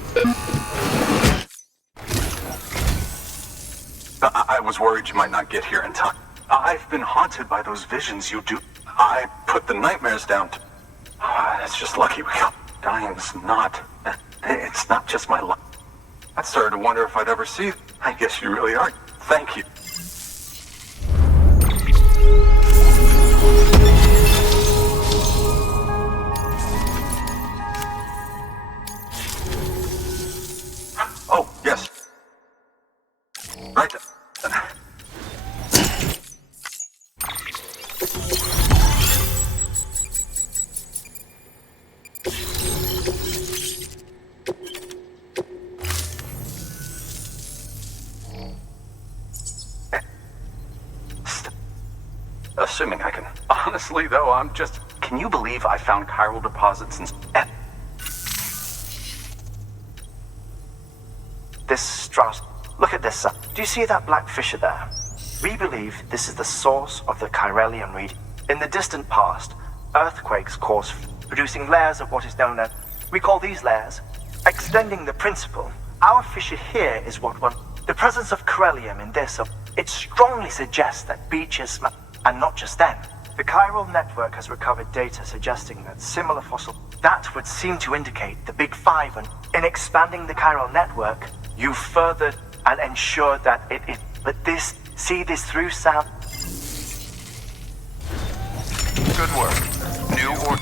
I was worried you might not get here in time. I've been haunted by those visions you do. I put the nightmares down to... It's just lucky we got... Dying's not... It's not just my luck. I started to wonder if I'd ever see... I guess you really are. Thank you. Oh, yes. Right. Assuming I can. Honestly, though, I'm just... Can you believe I found chiral deposits in... This Strauss... Look at this. Do you see that black fissure there? We believe this is the source of the Chiralian reading. In the distant past, earthquakes caused producing layers of what is known as... We call these layers extending the principle. Our fissure here is what one... The presence of chiralium in this... It strongly suggests that beaches... And not just them. The chiral network has recovered data suggesting that similar fossil... That would seem to indicate the Big Five, and in expanding the chiral network, you furthered and ensured that it... But this... See this through, Sam? Good work. New or...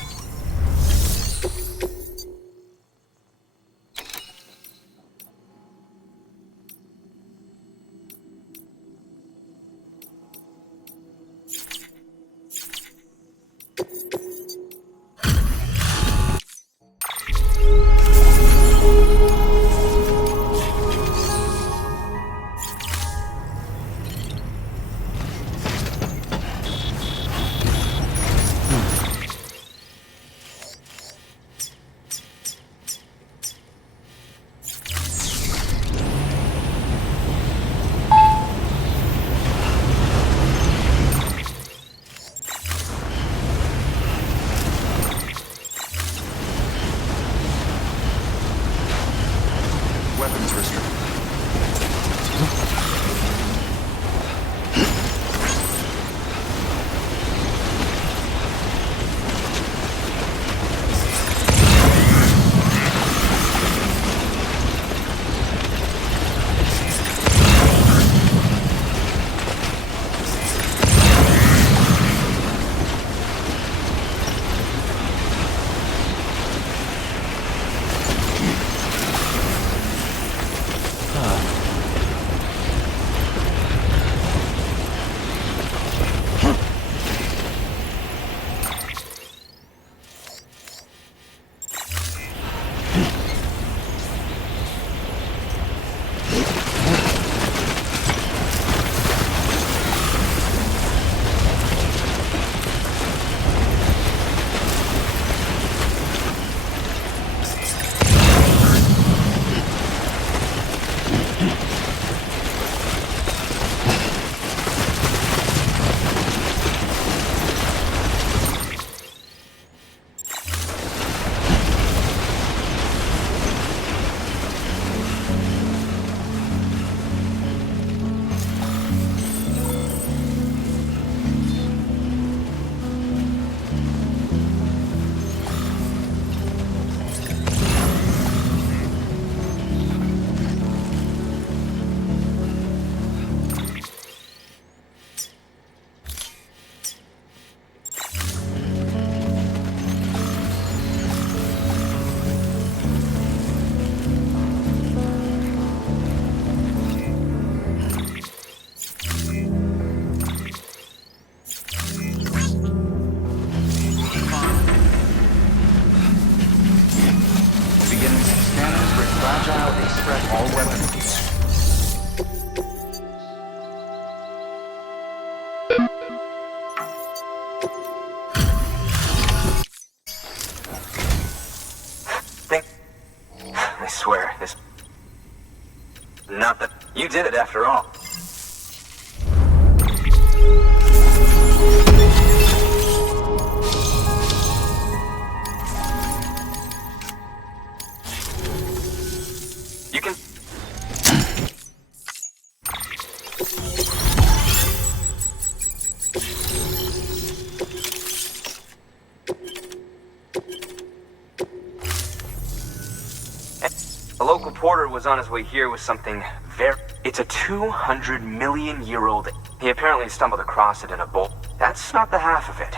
I swear, this... Not that... You did it after all. A local porter was on his way here with something very... It's a 200 million year old... He apparently stumbled across it in a bowl. That's not the half of it.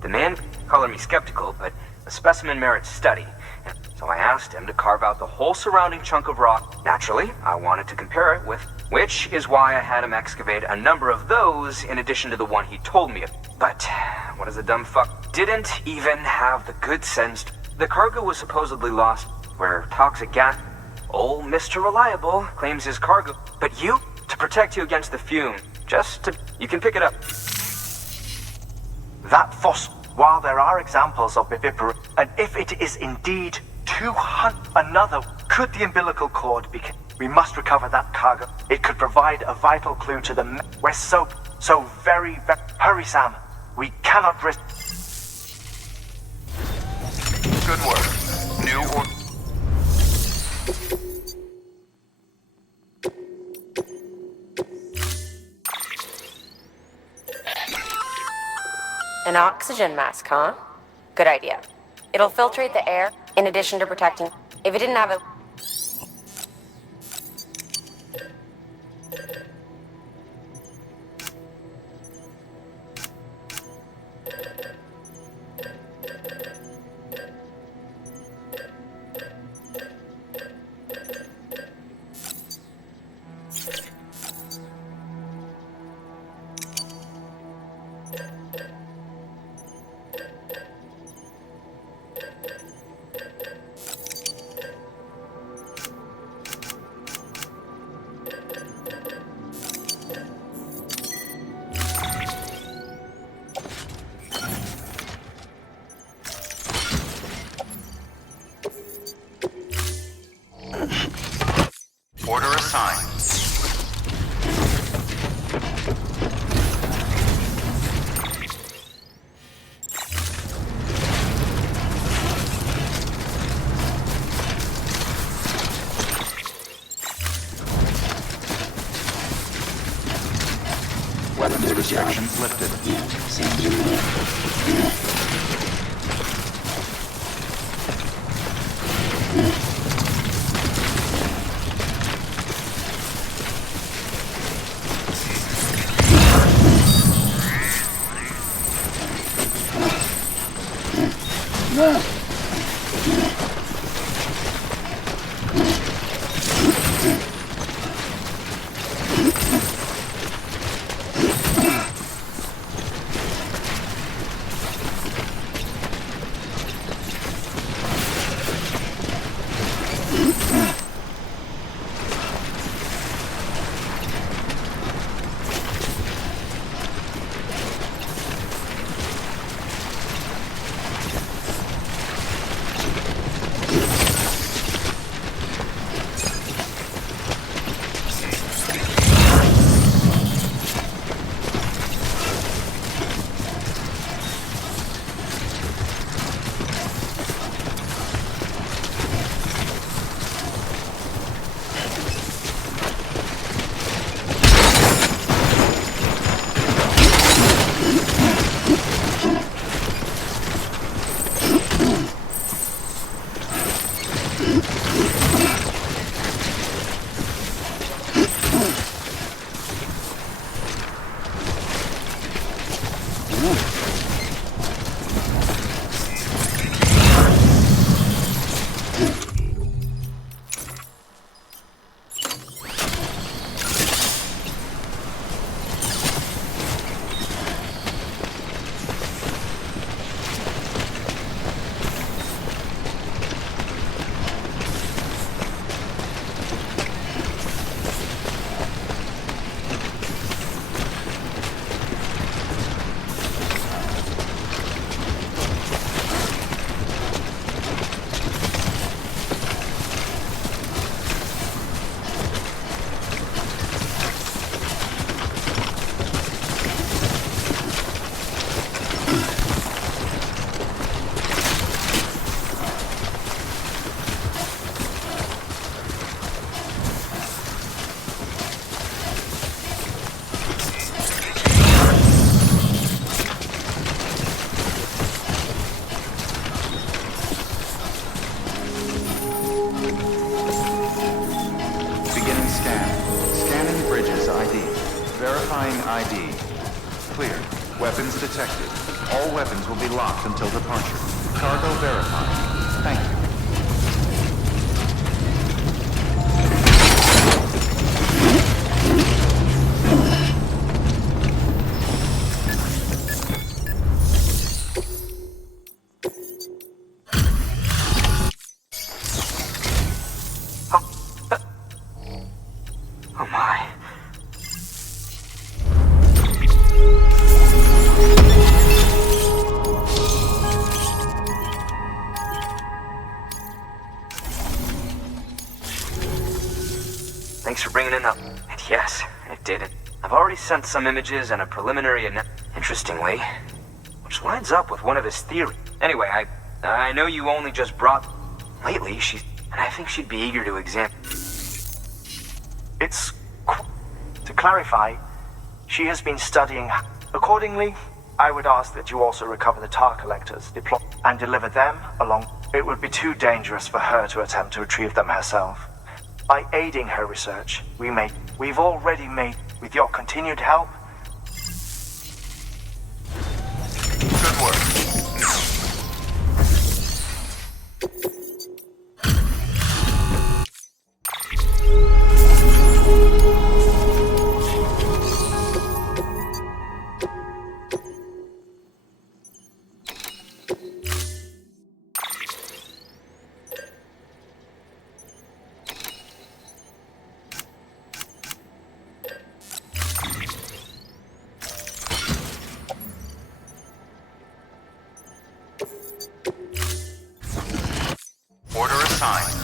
The man colored me skeptical, but the specimen merits study. And so I asked him to carve out the whole surrounding chunk of rock. Naturally, I wanted to compare it with... Which is why I had him excavate a number of those in addition to the one he told me of. But what is the dumb fuck? Didn't even have the good sense. The cargo was supposedly lost where toxic gas... Old Mr. Reliable claims his cargo. But you, to protect you against the fume, just to... You can pick it up. That fossil, while there are examples of viviparous, and if it is indeed 200... Another, could the umbilical cord be... We must recover that cargo. It could provide a vital clue to the... We're so very... Hurry, Sam. We cannot risk... Good work. New or... An oxygen mask, huh? Good idea. It'll filtrate the air in addition to protecting... If it didn't have a... Order assigned. Weapons restrictions lifted. Verifying ID. Clear. Weapons detected. All weapons will be locked until departure. Cargo verified. Thank you. Oh my. Thanks for bringing it up. And yes, it did it. I've already sent some images and a preliminary interestingly, which lines up with one of his theories. Anyway, I know you only just brought lately, and I think she'd be eager to examine. It's... To clarify, she has been studying... Accordingly, I would ask that you also recover the tar collectors, deploy, and deliver them along... It would be too dangerous for her to attempt to retrieve them herself. By aiding her research, we've already made... With your continued help... Good work. Order assigned.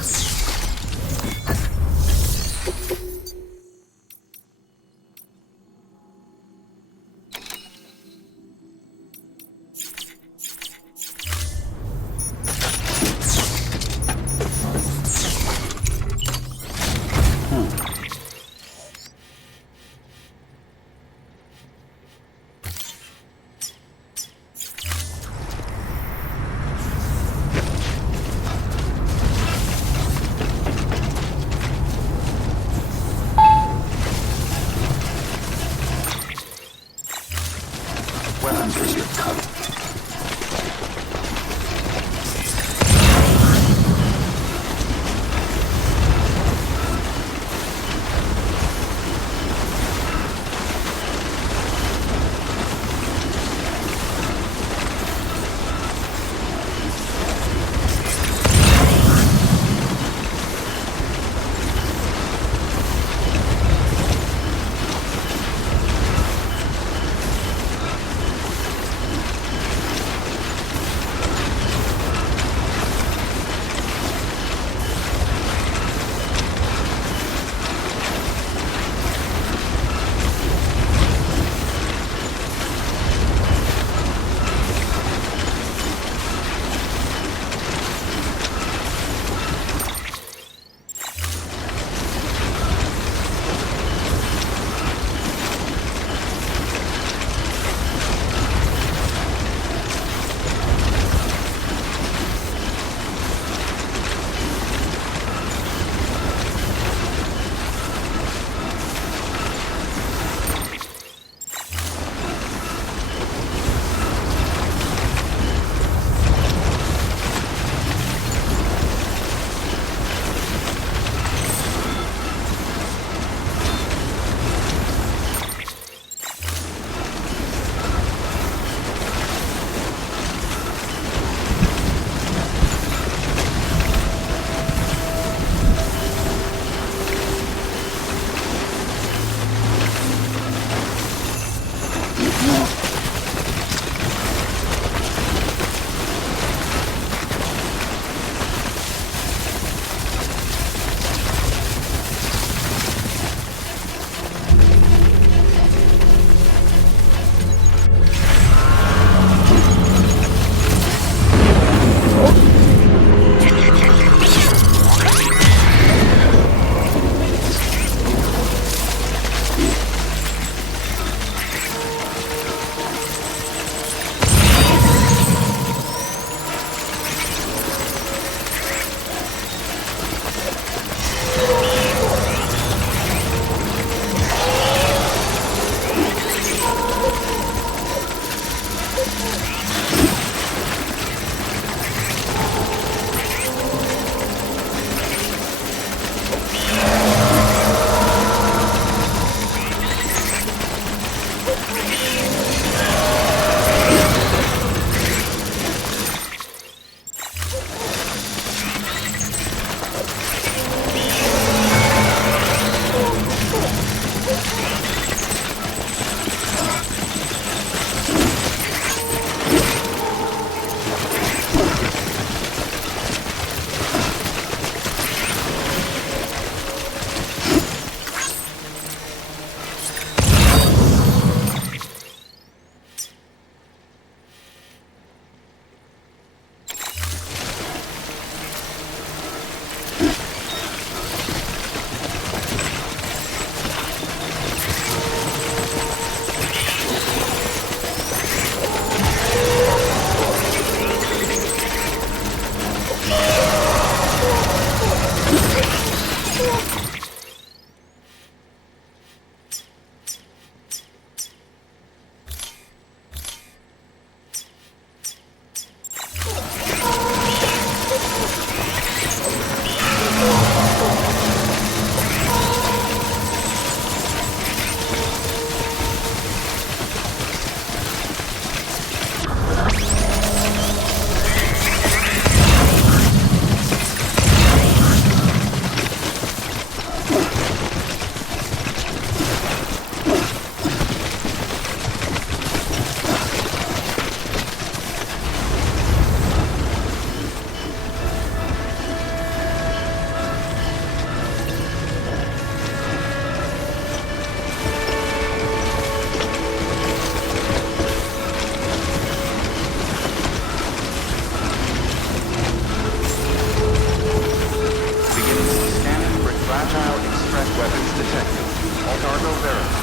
Cargo verified.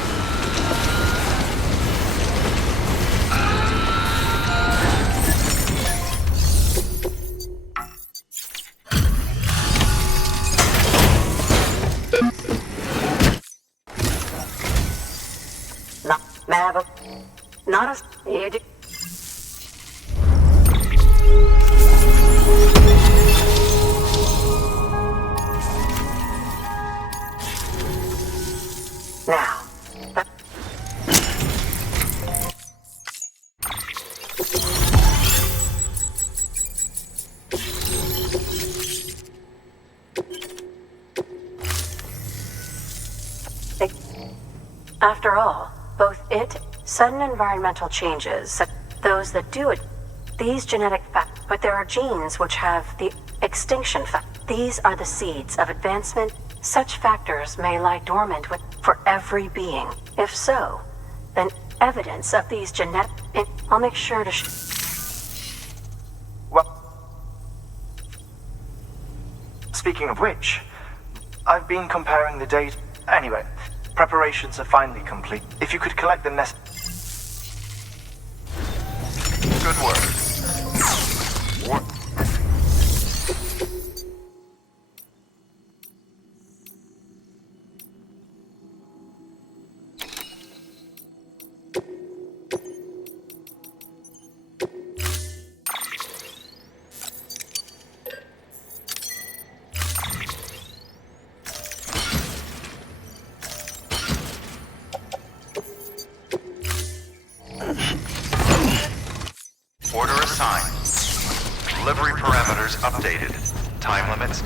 Merhaba. Not as you do. Now. After all, both sudden environmental changes, those that do it, these genetic factors, but there are genes which have the extinction factor. These are the seeds of advancement. Such factors may lie dormant for every being. If so, then evidence of these genetic... I'll make sure to... Well... Speaking of which, I've been comparing the data... Anyway, preparations are finally complete. If you could collect the Good work. Order assigned. Delivery parameters updated. Time limits.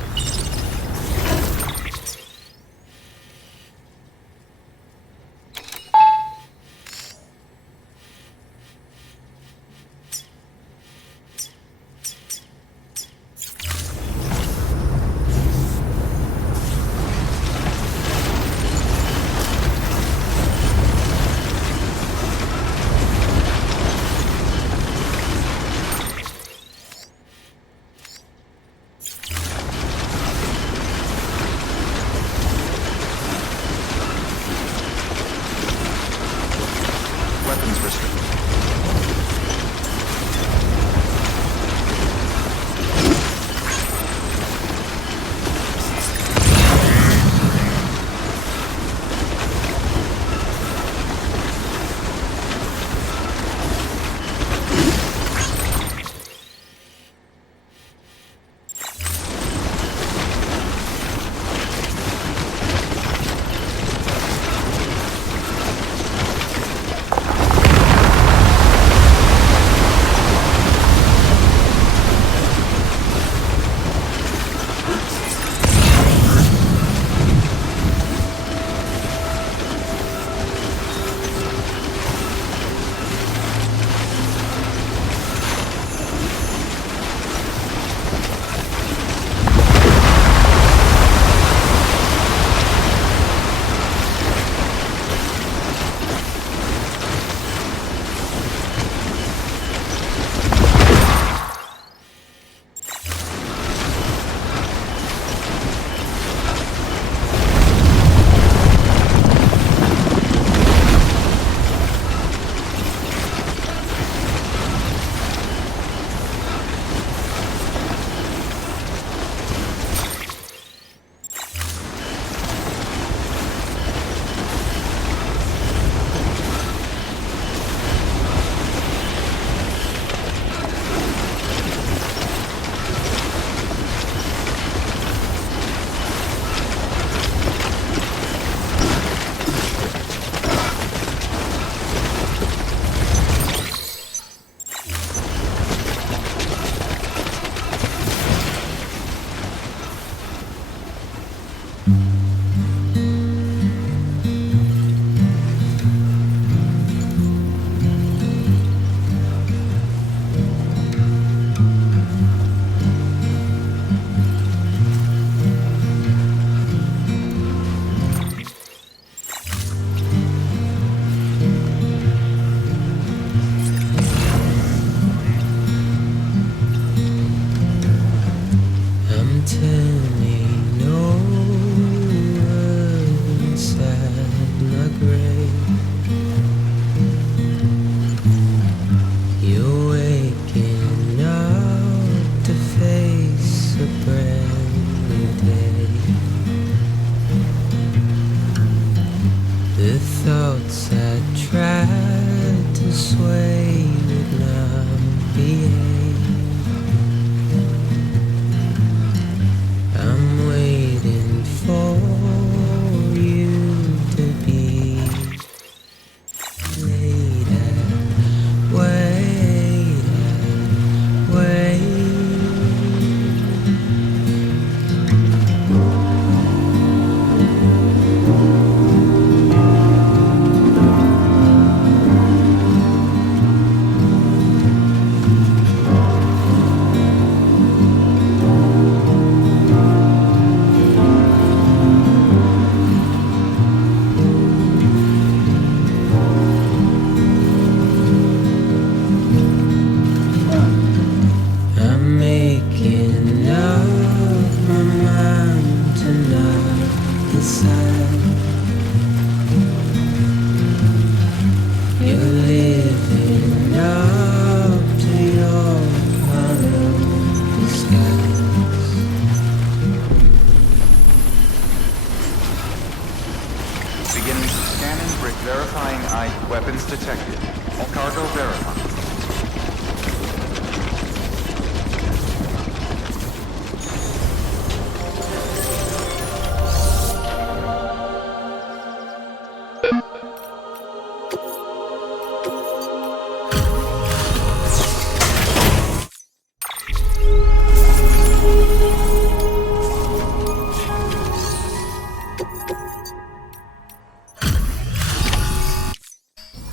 detected. All cargo verified.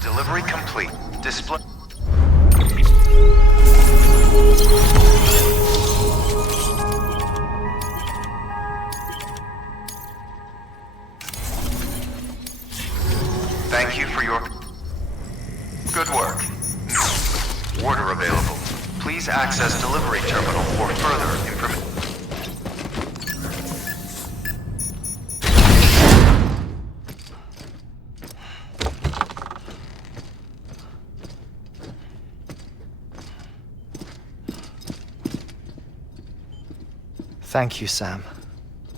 Delivery complete. Display. Thank you for your good work. Order available. Please access delivery terminal for further information. Thank you, Sam.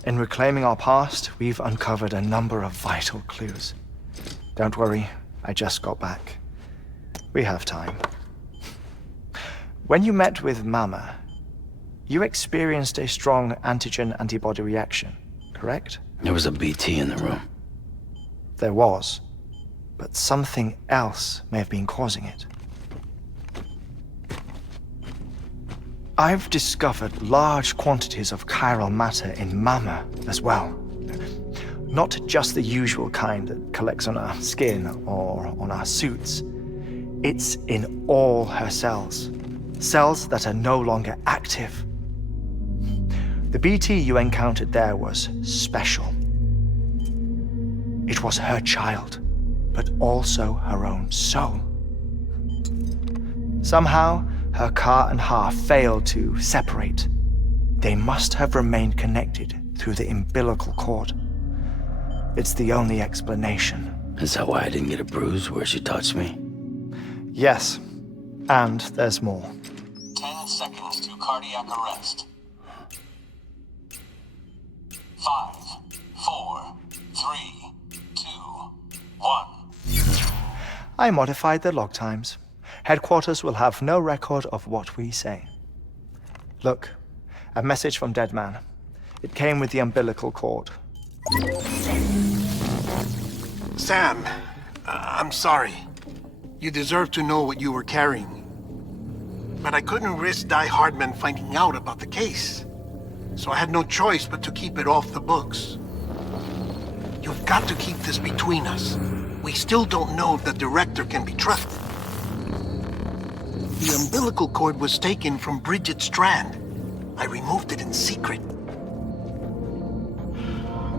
In reclaiming our past, we've uncovered a number of vital clues. Don't worry, I just got back. We have time. When you met with Mama, you experienced a strong antigen-antibody reaction, correct? There was a BT in the room. There was, but something else may have been causing it. I've discovered large quantities of chiral matter in Mama as well. Not just the usual kind that collects on our skin or on our suits. It's in all her cells. Cells that are no longer active. The BT you encountered there was special. It was her child, but also her own soul. Somehow, her car and half failed to separate. They must have remained connected through the umbilical cord. It's the only explanation. Is that why I didn't get a bruise where she touched me? Yes, and there's more. 10 seconds to cardiac arrest. 5, 4, 3, 2, 1. I modified the log times. Headquarters will have no record of what we say. Look, a message from Dead Man. It came with the umbilical cord. Sam, I'm sorry. You deserve to know what you were carrying. But I couldn't risk Heartman finding out about the case. So I had no choice but to keep it off the books. You've got to keep this between us. We still don't know if the director can be trusted. The umbilical cord was taken from Bridget Strand. I removed it in secret.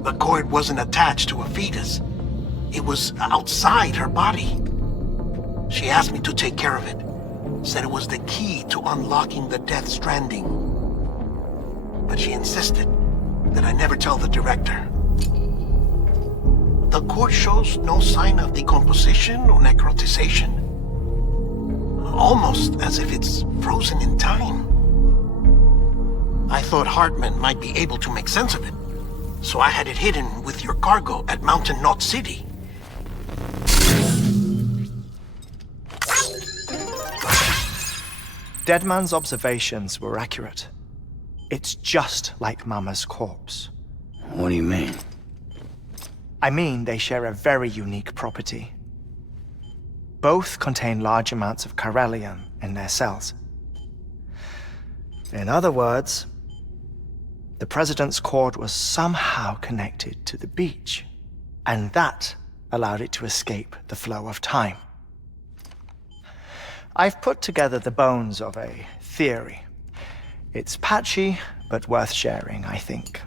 The cord wasn't attached to a fetus. It was outside her body. She asked me to take care of it. Said it was the key to unlocking the Death Stranding. But she insisted that I never tell the director. The cord shows no sign of decomposition or necrotization. Almost as if it's frozen in time. I thought Heartman might be able to make sense of it, so I had it hidden with your cargo at Mountain Knot City. Deadman's observations were accurate. It's just like Mama's corpse. What do you mean? I mean they share a very unique property. Both contain large amounts of chiralium in their cells. In other words, the president's cord was somehow connected to the beach, and that allowed it to escape the flow of time. I've put together the bones of a theory. It's patchy, but worth sharing, I think.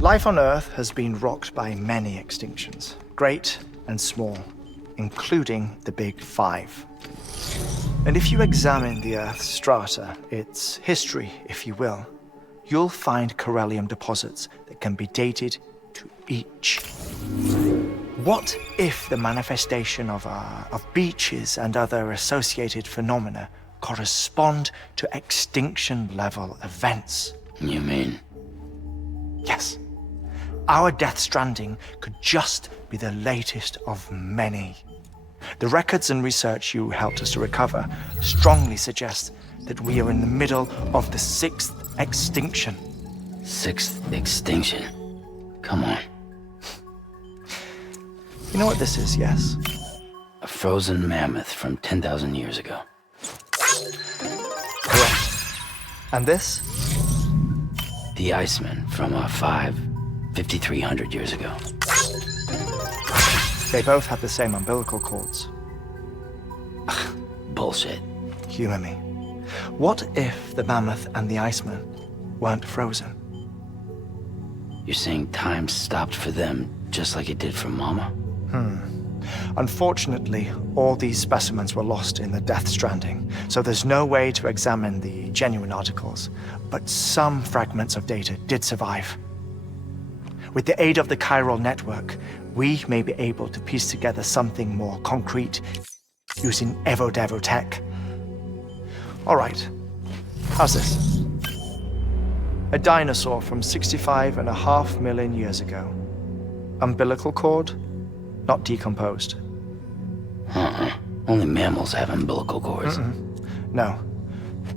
Life on Earth has been rocked by many extinctions, great and small, including the Big Five. And if you examine the Earth's strata, its history, if you will, you'll find chiralium deposits that can be dated to each. What if the manifestation of beaches and other associated phenomena correspond to extinction-level events? You mean? Yes. our Death Stranding could just be the latest of many. The records and research you helped us to recover strongly suggest that we are in the middle of the 6th extinction. 6th extinction? Come on. You know what this is, yes? A frozen mammoth from 10,000 years ago. Correct. And this? The Iceman from 5,300 years ago. They both have the same umbilical cords. Bullshit. Humor me. What if the mammoth and the Iceman weren't frozen? You're saying time stopped for them just like it did for Mama? Unfortunately, all these specimens were lost in the Death Stranding, so there's no way to examine the genuine articles, but some fragments of data did survive. With the aid of the chiral network, we may be able to piece together something more concrete using Evo-Devo tech. All right, how's this? A dinosaur from 65.5 million years ago. Umbilical cord, not decomposed. Only mammals have umbilical cords. No.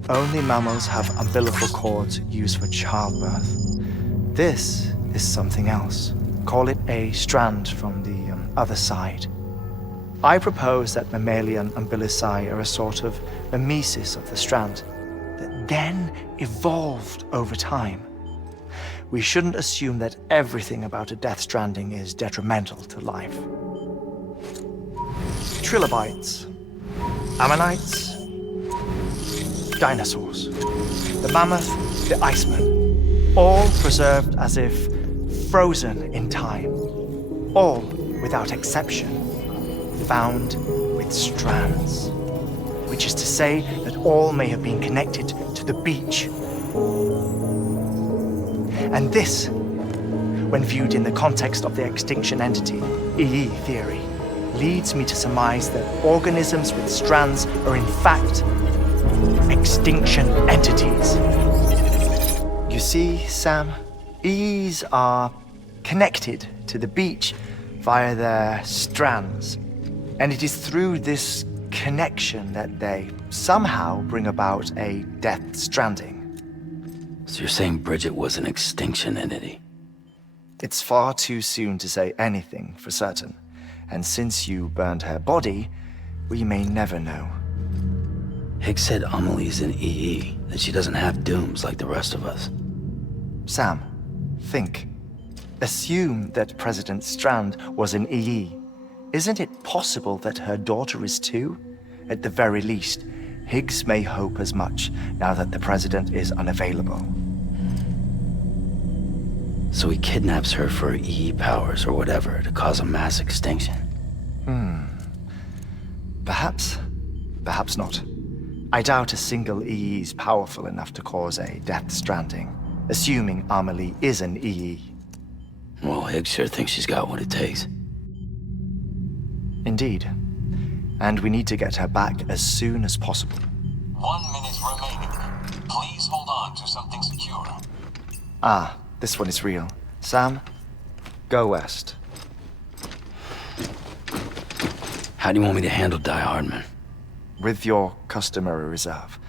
Only mammals have umbilical cords used for childbirth. This is something else. Call it a strand from the other side. I propose that mammalian umbilici are a sort of mimesis of the strand that then evolved over time. We shouldn't assume that everything about a Death Stranding is detrimental to life. Trilobites, ammonites, dinosaurs, the mammoth, the Iceman, all preserved as if frozen in time, all without exception, found with strands, which is to say that all may have been connected to the beach. And this, when viewed in the context of the extinction entity, EE theory, leads me to surmise that organisms with strands are in fact extinction entities. You see, Sam, EEs are connected to the beach via their strands, and it is through this connection that they somehow bring about a Death Stranding. So you're saying Bridget was an extinction entity? It's far too soon to say anything for certain, and since you burned her body, we may never know. Higgs said Amelie's an EE, that she doesn't have dooms like the rest of us. Sam, think. Assume that President Strand was an EE. Isn't it possible that her daughter is too? At the very least, Higgs may hope as much now that the president is unavailable. So he kidnaps her for EE powers or whatever to cause a mass extinction. Perhaps. Perhaps not. I doubt a single EE is powerful enough to cause a Death Stranding, assuming Amelie is an EE. Well, Higgs sure thinks she's got what it takes. Indeed. And we need to get her back as soon as possible. 1 minute remaining. Please hold on to something secure. Ah, this one is real. Sam, go west. How do you want me to handle Hardman? With your customary reserve.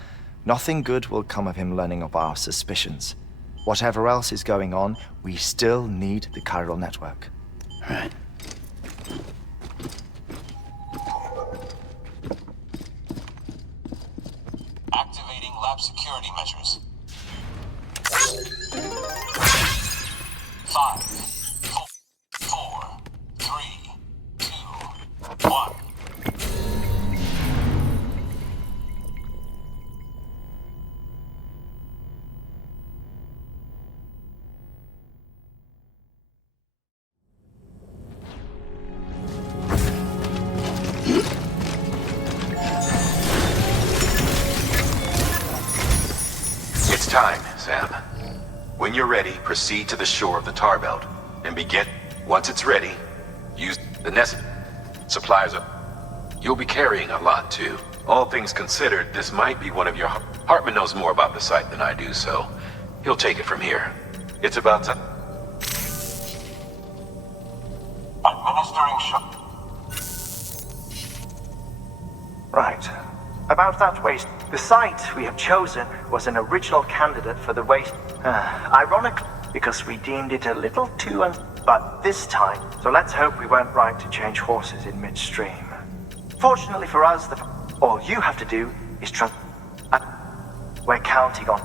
Nothing good will come of him learning of our suspicions. Whatever else is going on, we still need the chiral network. Right. Activating lab security measures. 5, 4, 3, 2, 1. It's time, Sam. When you're ready, proceed to the shore of the tar belt and begin. Once it's ready, use the necessary supplies. You'll be carrying a lot, too. All things considered, this might be one of your... Heartman knows more about the site than I do, so he'll take it from here. It's about time. during shock. Right. About that waste. The site we have chosen was an original candidate for the waste. Ironic, because we deemed it a little too but this time. So let's hope we weren't right to change horses in midstream. Fortunately for us, all you have to do is trust. We're counting on.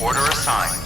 Order assigned.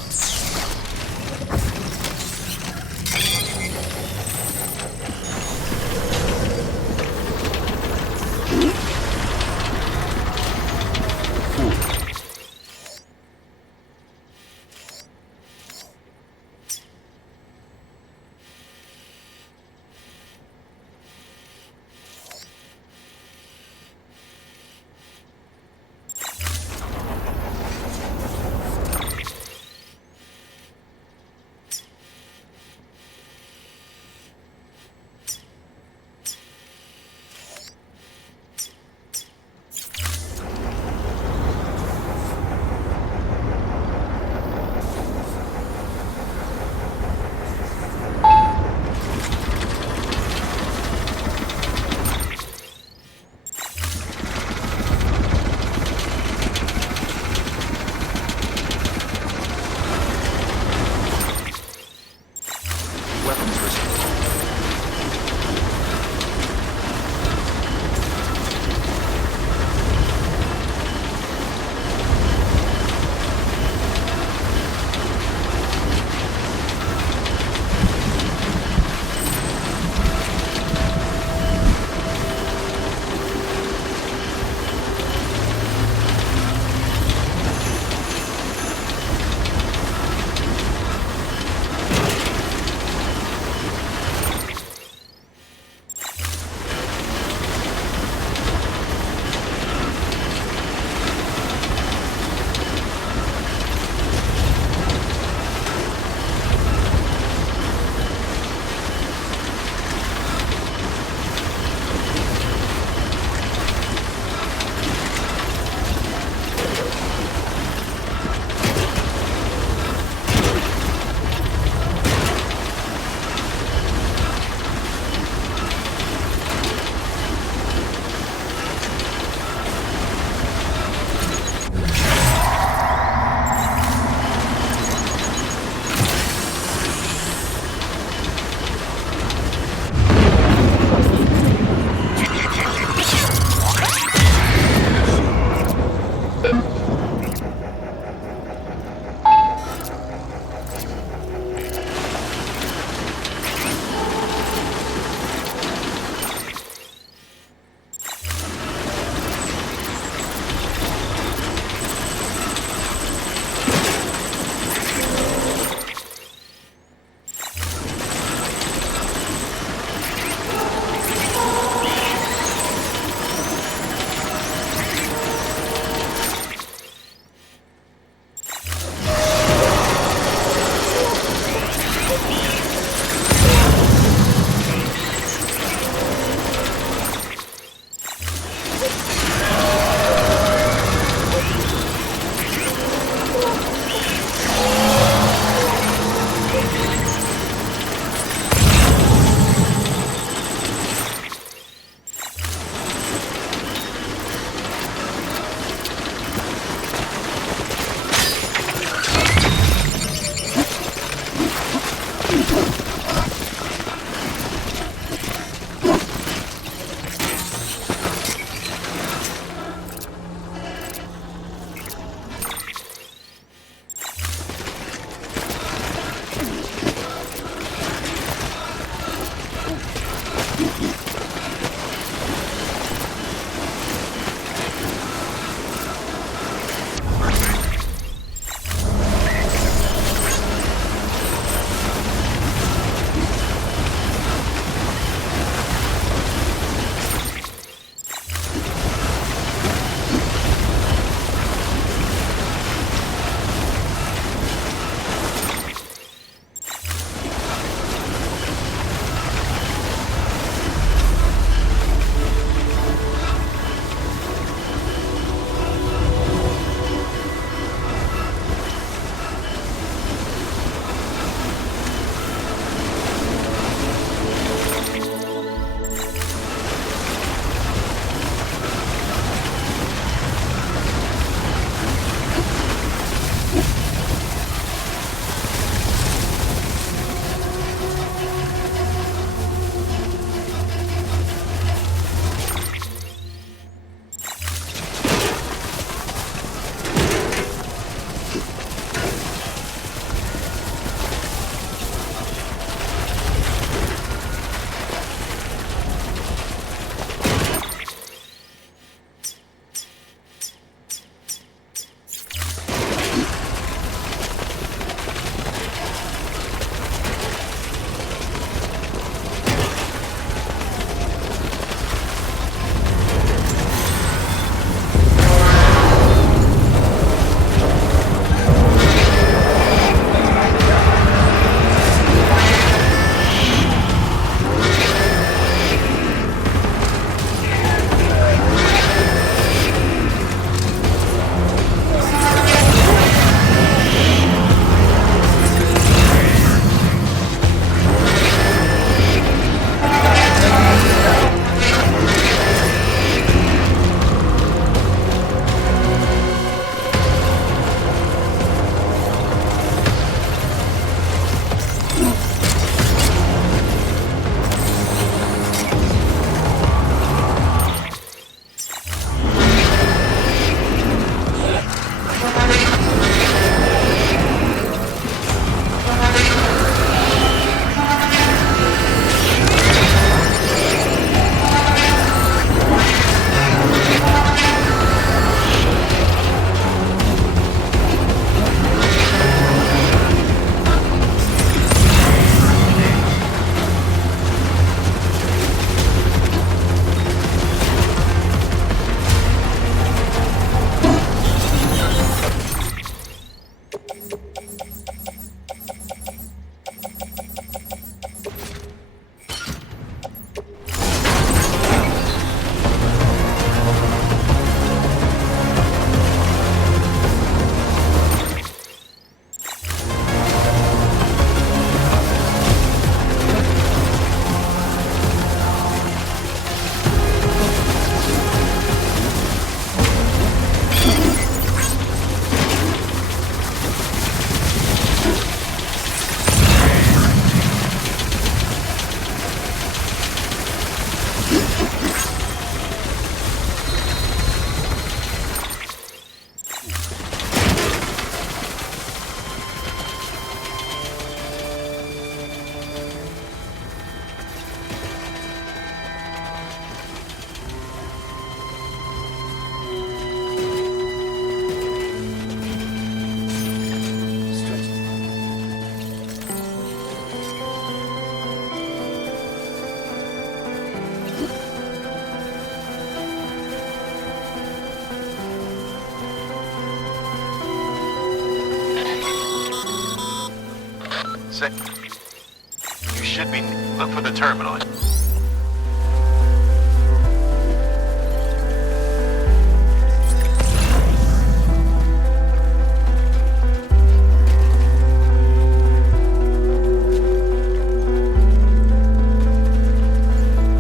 You should be. Look for the terminal.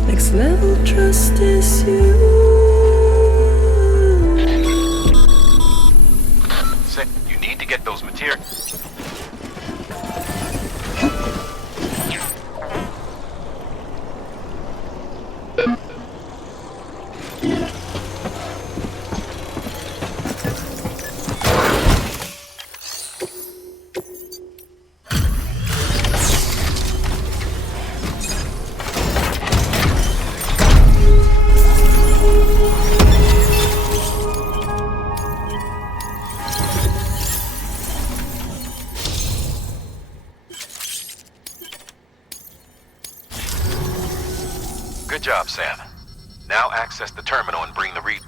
Next level trust is you. You need to get those materials. Good job, Sam. Now access the terminal and bring the read.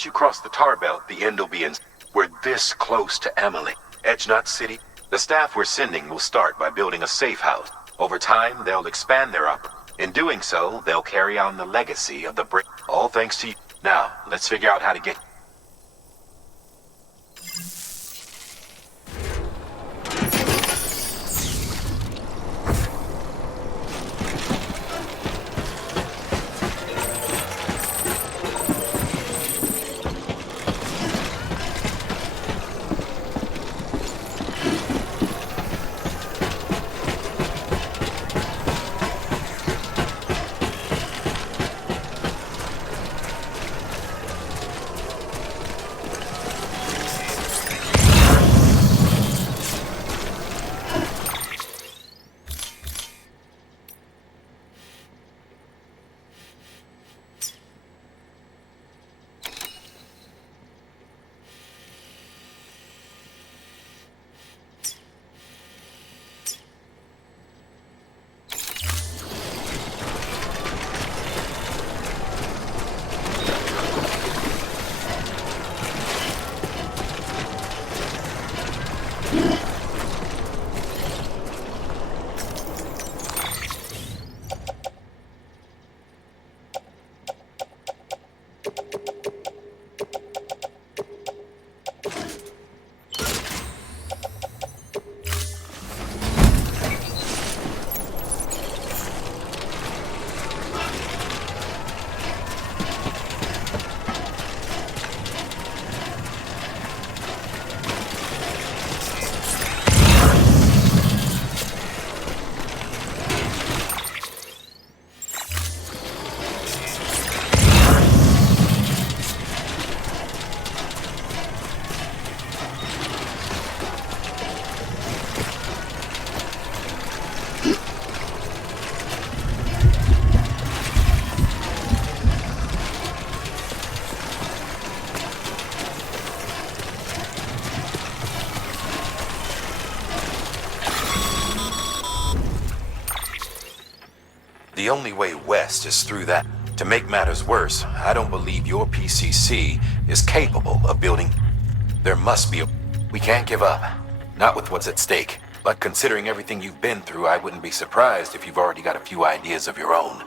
Once you cross the tar belt, the end will be in. We're this close to Emily. Edge Knot City. The staff we're sending will start by building a safe house. Over time, they'll expand their in doing so, they'll carry on the legacy of the brick. All thanks to you. Now, let's figure out how to get. The only way west is through that. To make matters worse, I don't believe your PCC is capable of building. There must be a... We can't give up. Not with what's at stake. But considering everything you've been through, I wouldn't be surprised if you've already got a few ideas of your own.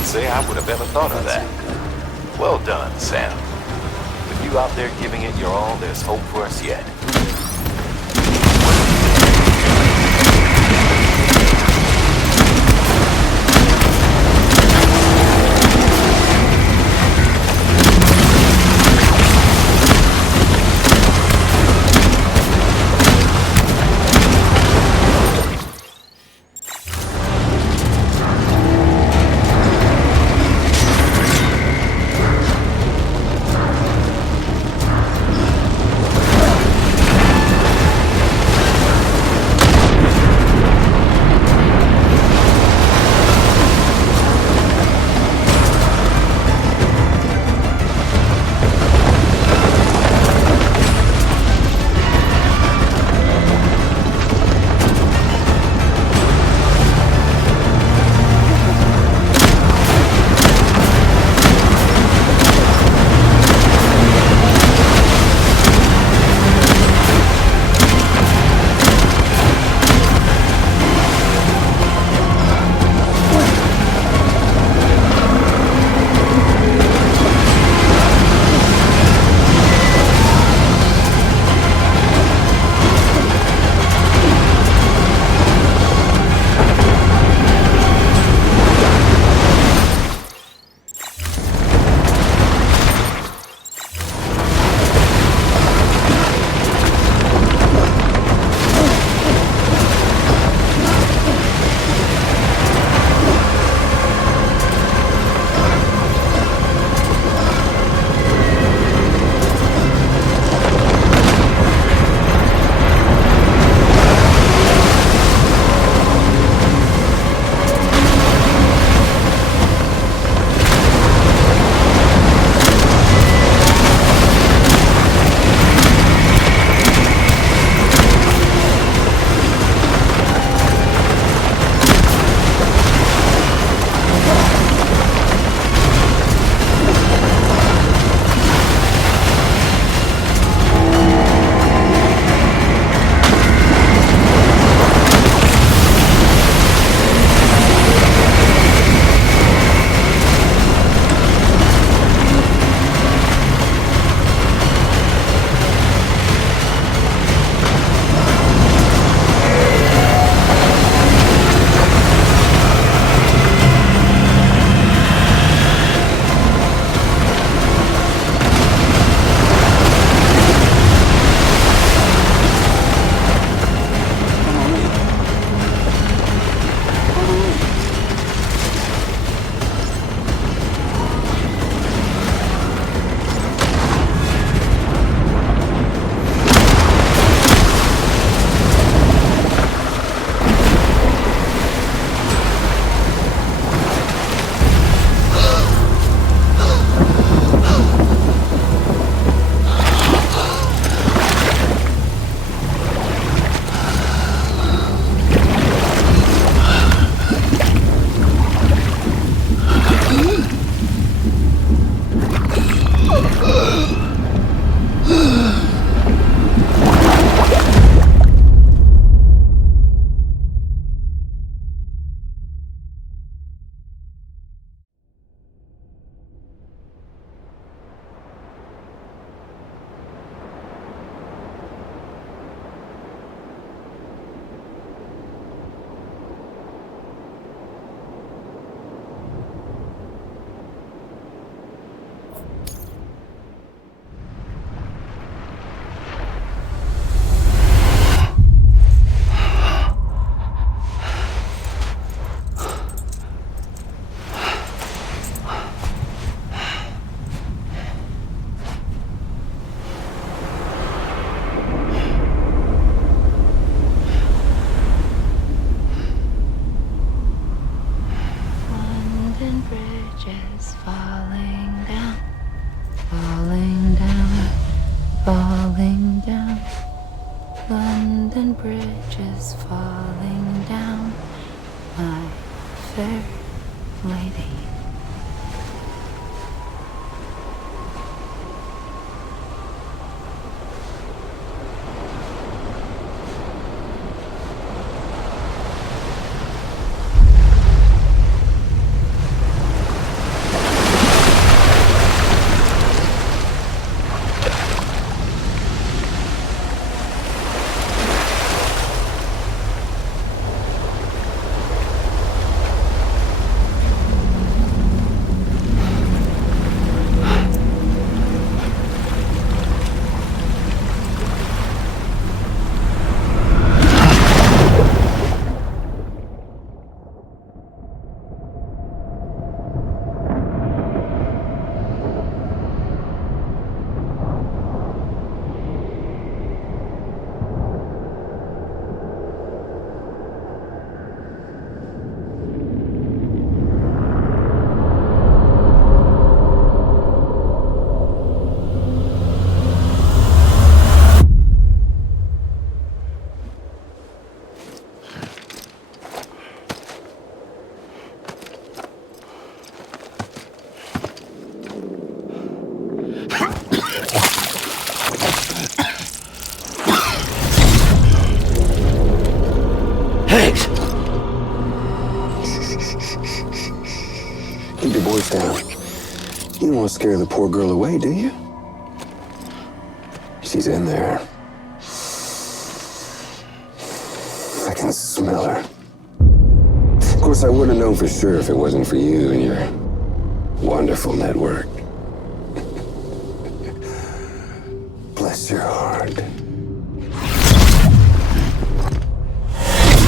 can't say I would have ever thought of that. Well done, Sam. With you out there giving it your all, there's hope for us yet. mask down. You don't want to scare the poor girl away, do you? She's in there. I can smell her. Of course, I wouldn't have known for sure if it wasn't for you and your wonderful network. Bless your heart.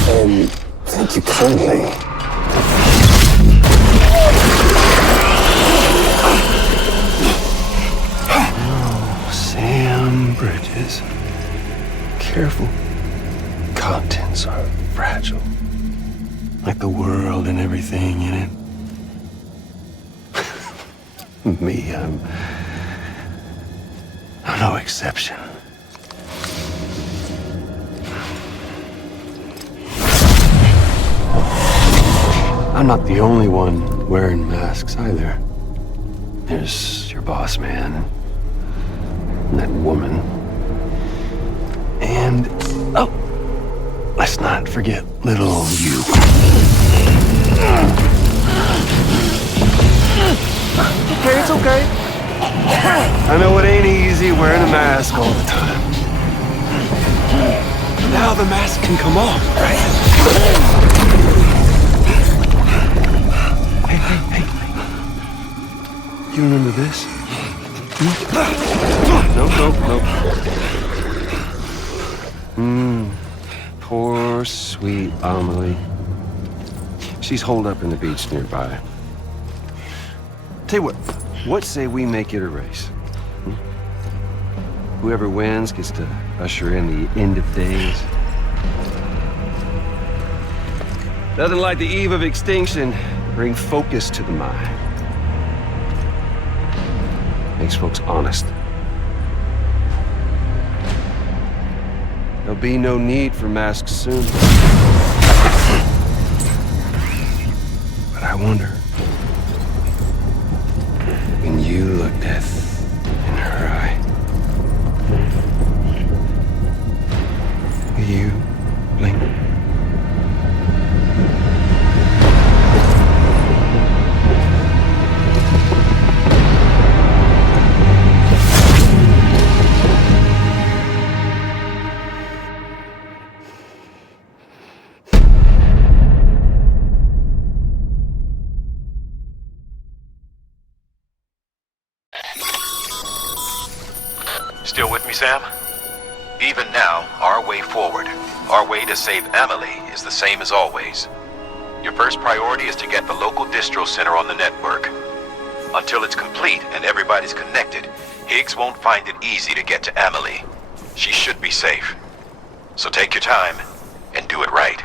And thank you kindly. Oh, Sam Bridges. Careful. Contents are fragile. Like the world and everything in it. Me, I'm no exception. I'm not the only one wearing masks either. There's your boss man, and that woman, and, oh, let's not forget little you. Okay, it's okay. I know it ain't easy wearing a mask all the time. Now the mask can come off, right? Hey. You remember this? No. Poor, sweet Amelie. She's holed up in the beach nearby. Tell you what say we make it a race? Whoever wins gets to usher in the end of days. Nothing like the eve of extinction. Bring focus to the mind. Makes folks honest. There'll be no need for masks soon. But I wonder, when you look death in her eye, will you blink? Still with me, Sam? Even now, our way forward, our way to save Amelie, is the same as always. Your first priority is to get the local distro center on the network. Until it's complete and everybody's connected, Higgs won't find it easy to get to Amelie. She should be safe. So take your time and do it right.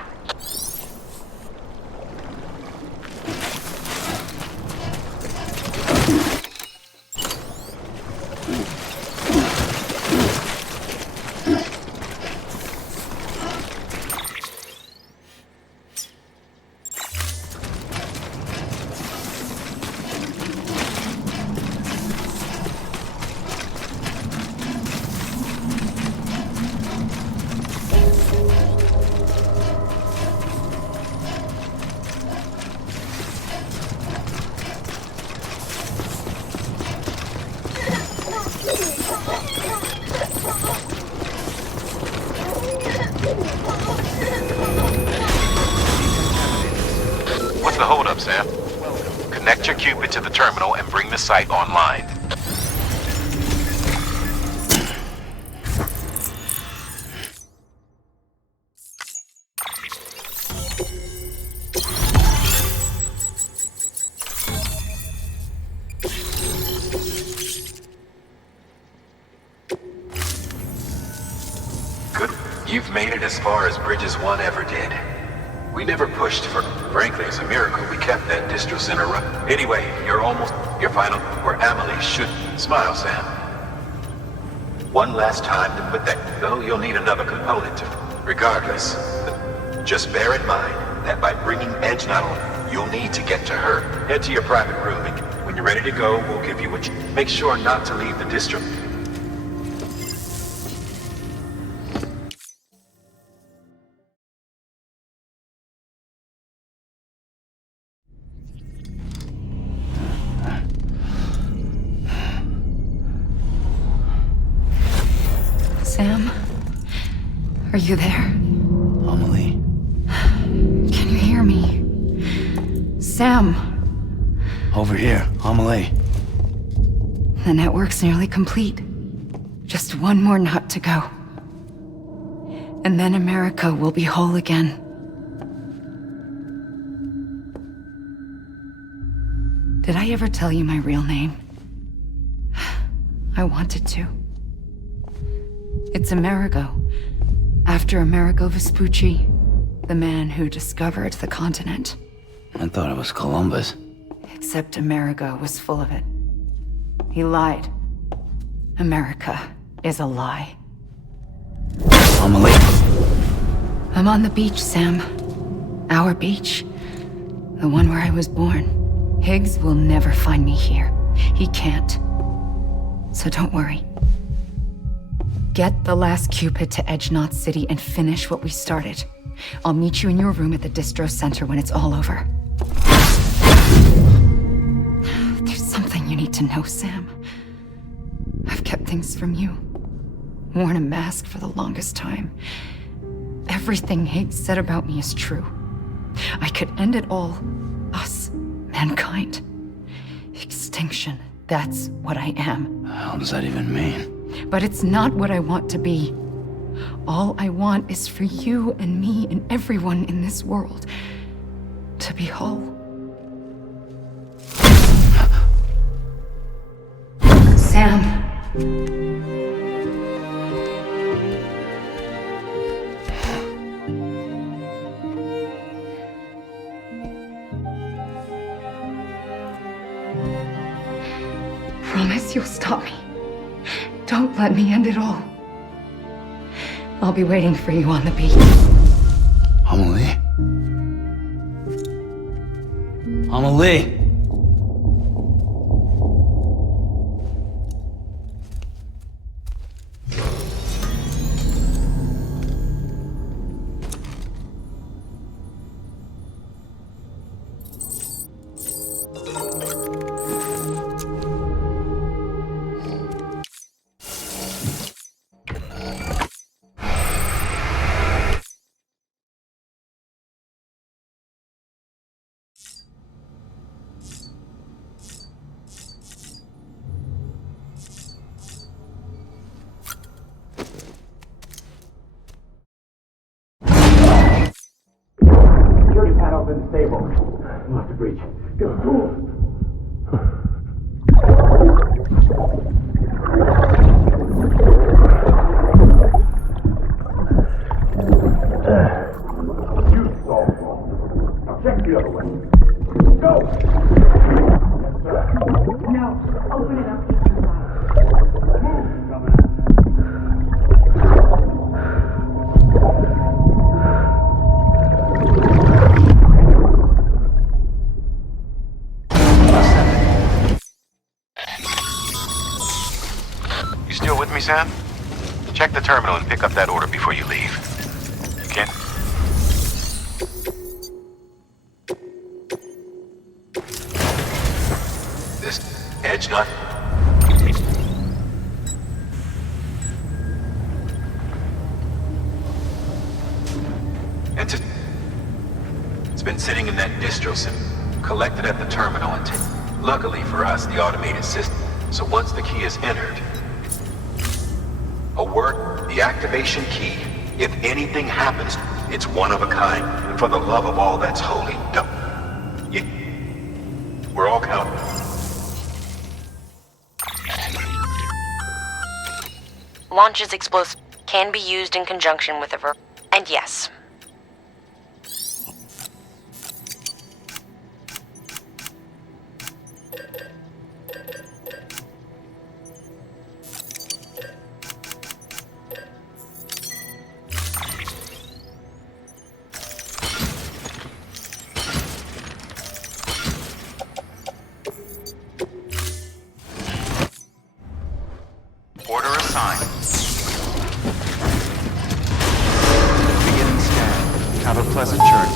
What's the holdup, Sam? Connect your Cupid to the terminal and bring the site online. Good. You've made it as far as Bridges 1 ever did. We never pushed for... Frankly, it's a miracle we kept that distro center up. Anyway, you're almost... Your final... Where Amelie should... Smile, Sam. One last time to put that... Though you'll need another component to... Regardless, just bear in mind that by bringing Edge not on, you'll need to get to her. Head to your private room, and when you're ready to go, we'll give you what you... Make sure not to leave the distro... Sam? Are you there? Amelie. Can you hear me? Sam! Over here, Amelie. The network's nearly complete. Just one more nut to go. And then America will be whole again. Did I ever tell you my real name? I wanted to. It's Amerigo, after Amerigo Vespucci, the man who discovered the continent. I thought it was Columbus. Except Amerigo was full of it. He lied. America is a lie. Amelie. I'm on the beach, Sam. Our beach. The one where I was born. Higgs will never find me here. He can't. So don't worry. Get the last Cupid to Edge Knot City and finish what we started. I'll meet you in your room at the distro center when it's all over. There's something you need to know, Sam. I've kept things from you. Worn a mask for the longest time. Everything Higgs said about me is true. I could end it all. Us. Mankind. Extinction. That's what I am. The hell does that even mean? But it's not what I want to be. All I want is for you and me and everyone in this world to be whole. Sam. Promise you'll stop me. Don't let me end it all. I'll be waiting for you on the beach. Amelie? Amelie! In the stable. I'm off the breach. Go, cool. You solved it. Now check the other way. Go! Yes, sir. No, open it up. Move, dumbass. Sam? Check the terminal and pick up that order before you leave. You can? This edge nut? It's been sitting in that distro sim, collected at the terminal and luckily for us, the automated system. So once the key is entered, a word, the activation key. If anything happens, it's one of a kind. And for the love of all that's holy, don't. We're all counting. Launches explosive can be used in conjunction with a verb. And yes. Order assigned. Beginning scan. Have a pleasant journey.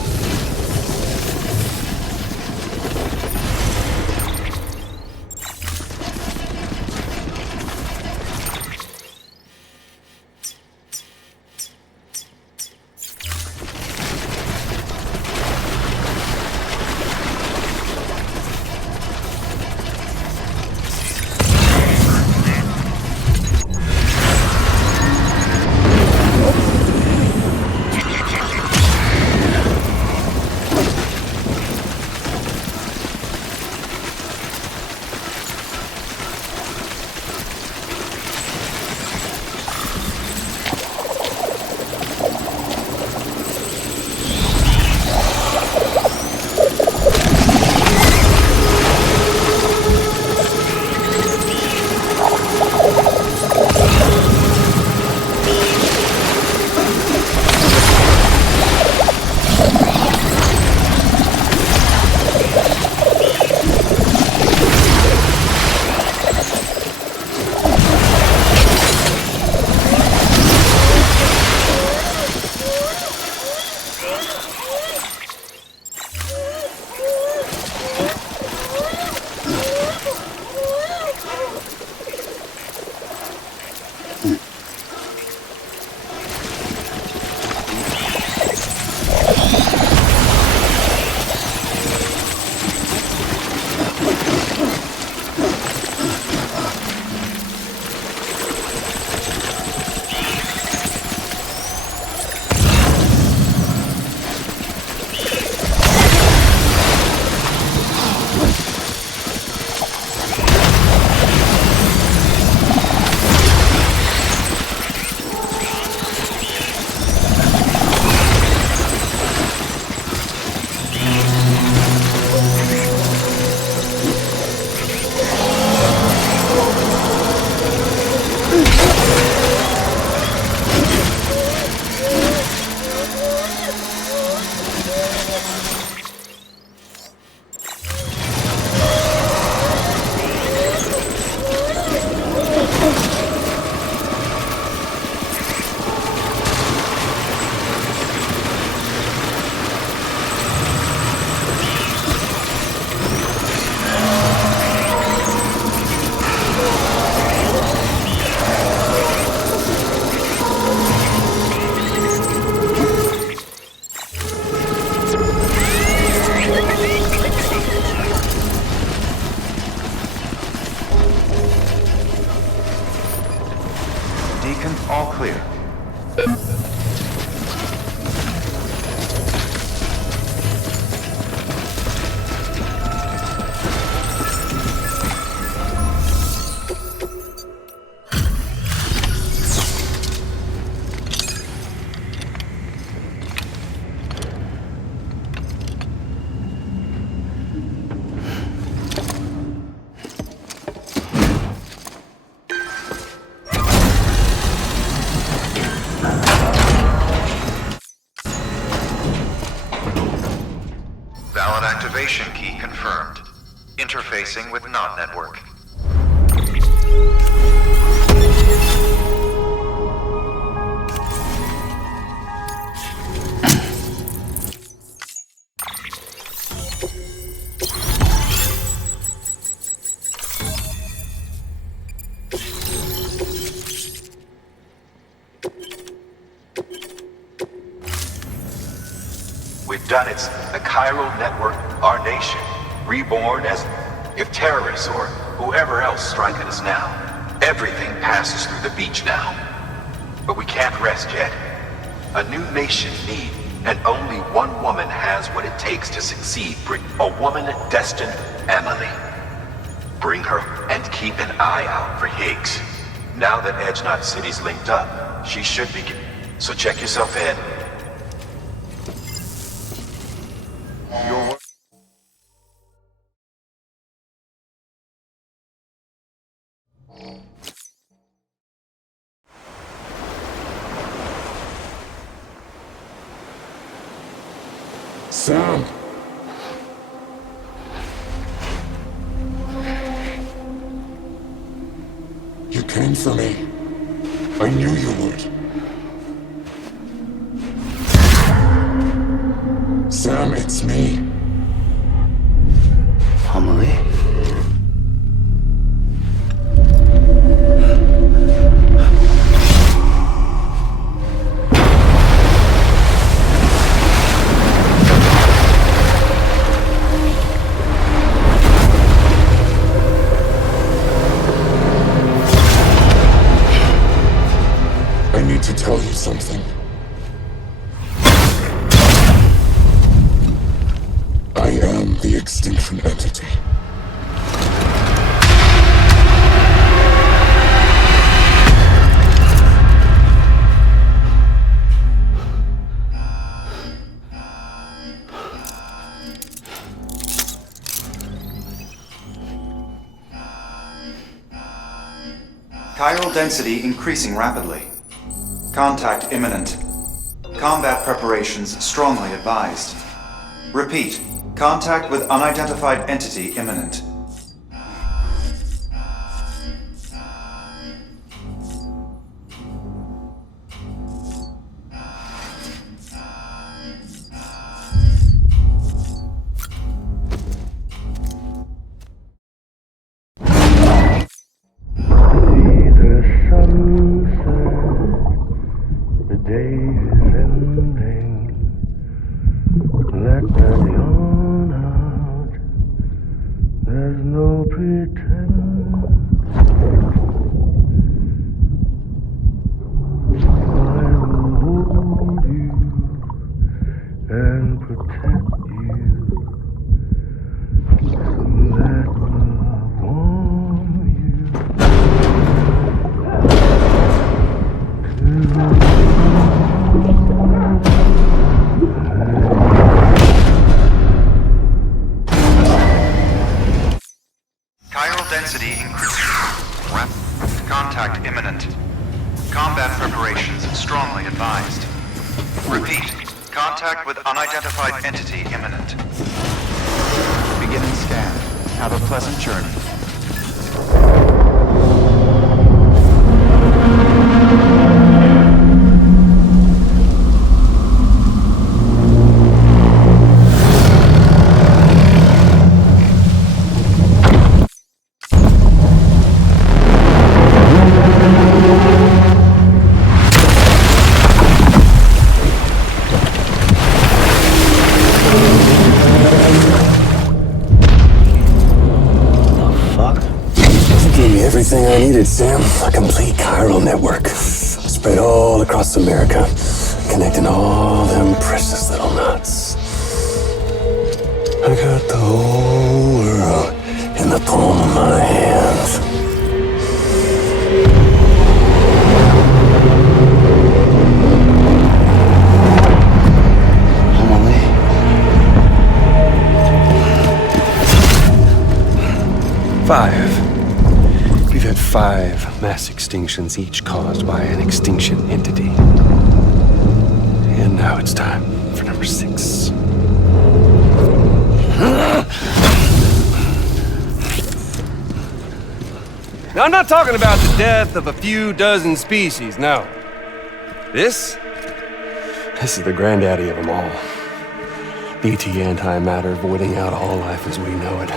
clear. Valid activation key confirmed. Interfacing with NOT network. We've done it. The chiral network, our nation, reborn as if terrorists or whoever else strike at us now. Everything passes through the beach now. But we can't rest yet. A new nation needs, and only one woman has what it takes to succeed. A woman destined Emily. Bring her and keep an eye out for Higgs. Now that Edge Knot City's linked up, she should be. So check yourself in. Sam! You came for me. I knew you would. Sam, it's me. Emily? I need to tell you something. I am the extinction entity. Chiral density increasing rapidly. Contact imminent. Combat preparations strongly advised. Repeat. Contact with unidentified entity imminent. The day is ending. Let that yawn out. There's no pretend. I will hold you and protect you. Let love warm you. Chiral density increasing. Contact imminent. Combat preparations strongly advised. Repeat. Contact with unidentified entity imminent. Beginning scan. Have a pleasant journey. Everything I needed, Sam. A complete chiral network. I was spread all across America, connecting all them precious little knots. I got the whole world in the palm of my hands. We've had 5 mass extinctions, each caused by an extinction entity. And now it's time for number 6. Now, I'm not talking about the death of a few dozen species, no. This is the granddaddy of them all. BT antimatter voiding out all life as we know it.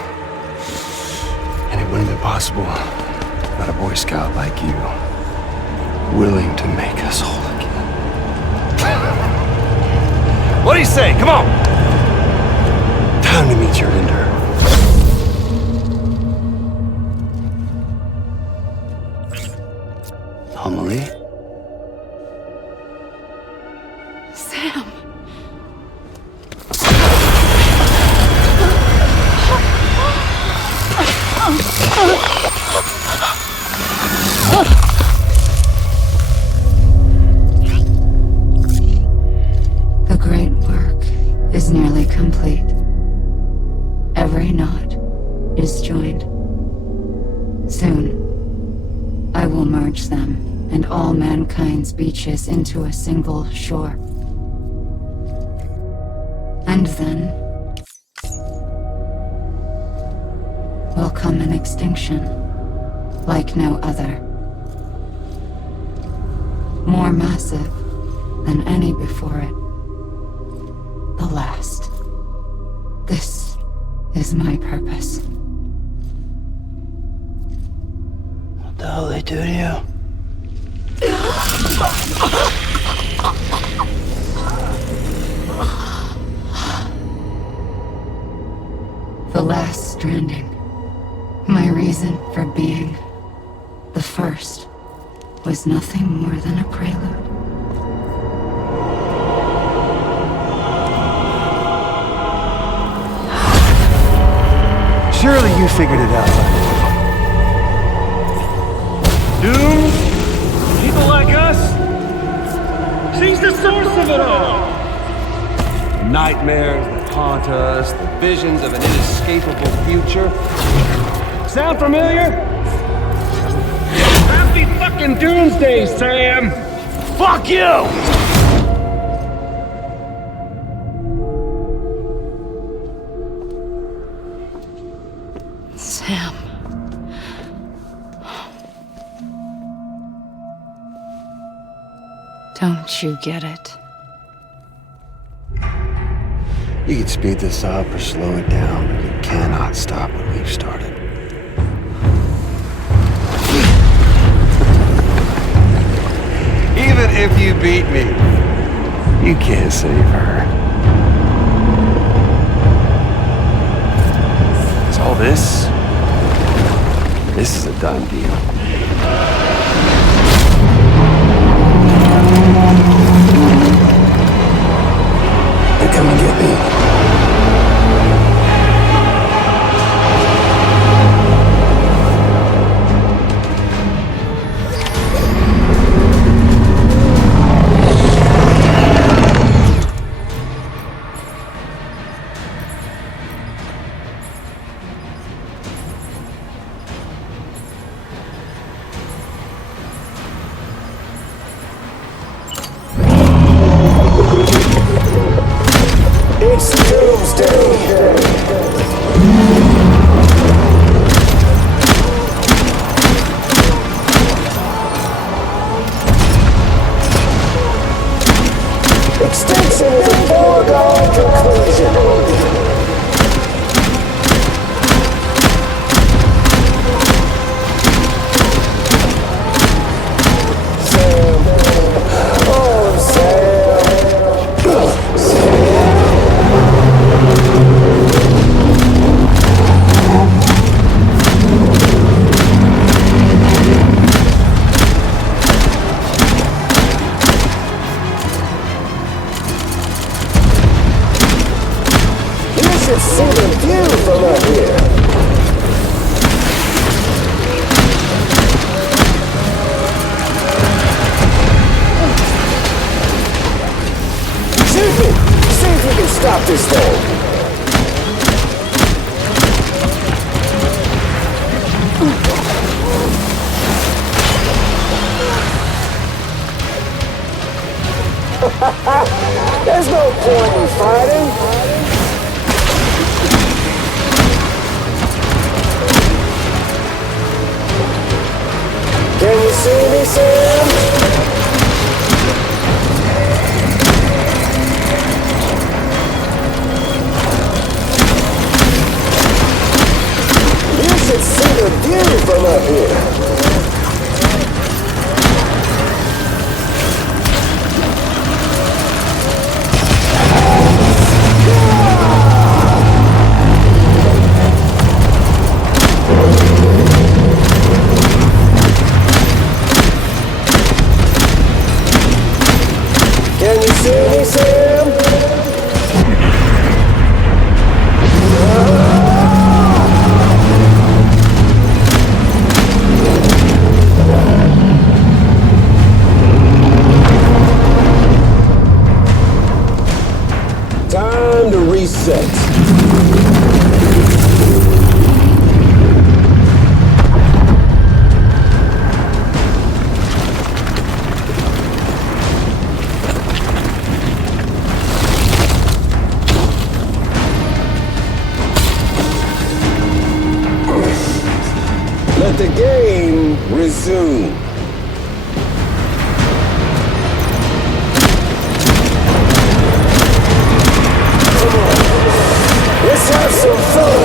And it wouldn't have been possible without a Boy Scout like you, willing to make us whole again. What do you say? Come on! Time to meet your ender. Amelie? Sam. The great work is nearly complete. Every knot is joined. Soon, I will merge them and all mankind's beaches into a single shore. And then will come an extinction like no other. More massive than any before it. The last. This is my purpose. What the hell they do to you? The last stranding. My reason for being. The first was nothing more than a prelude. Surely you figured it out by now. Doomed? People like us? She's the source of it all! Nightmares that haunt us, the visions of an inescapable future. Sound familiar? Happy fucking doomsday, Sam! Fuck you! Sam. Don't you get it? You can speed this up or slow it down, but you cannot stop what we've started. Even if you beat me, you can't save her. So all this is a done deal. They're coming to get me. It's doomsday. Extinction is a foregone conclusion. this thing? There's no point in fighting. Can you see me, Sam? You should see the view from up here. Can you see me, Sam? Time to reset. Let the game resume. Come on, let's have some fun.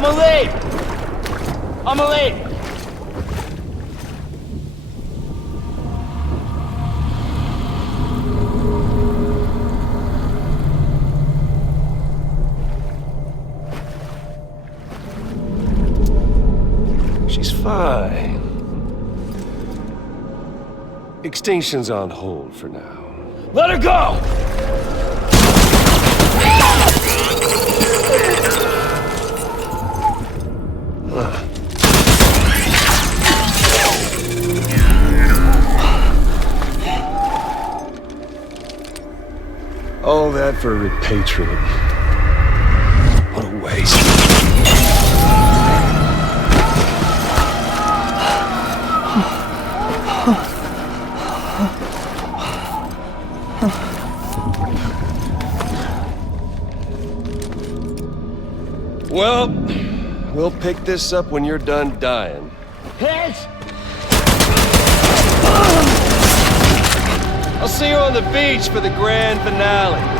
I'ma leave! I'ma leave! She's fine. Extinction's on hold for now. Let her go! All that for repatriate. What a waste. Well, we'll pick this up when you're done dying. I'll see you on the beach for the grand finale.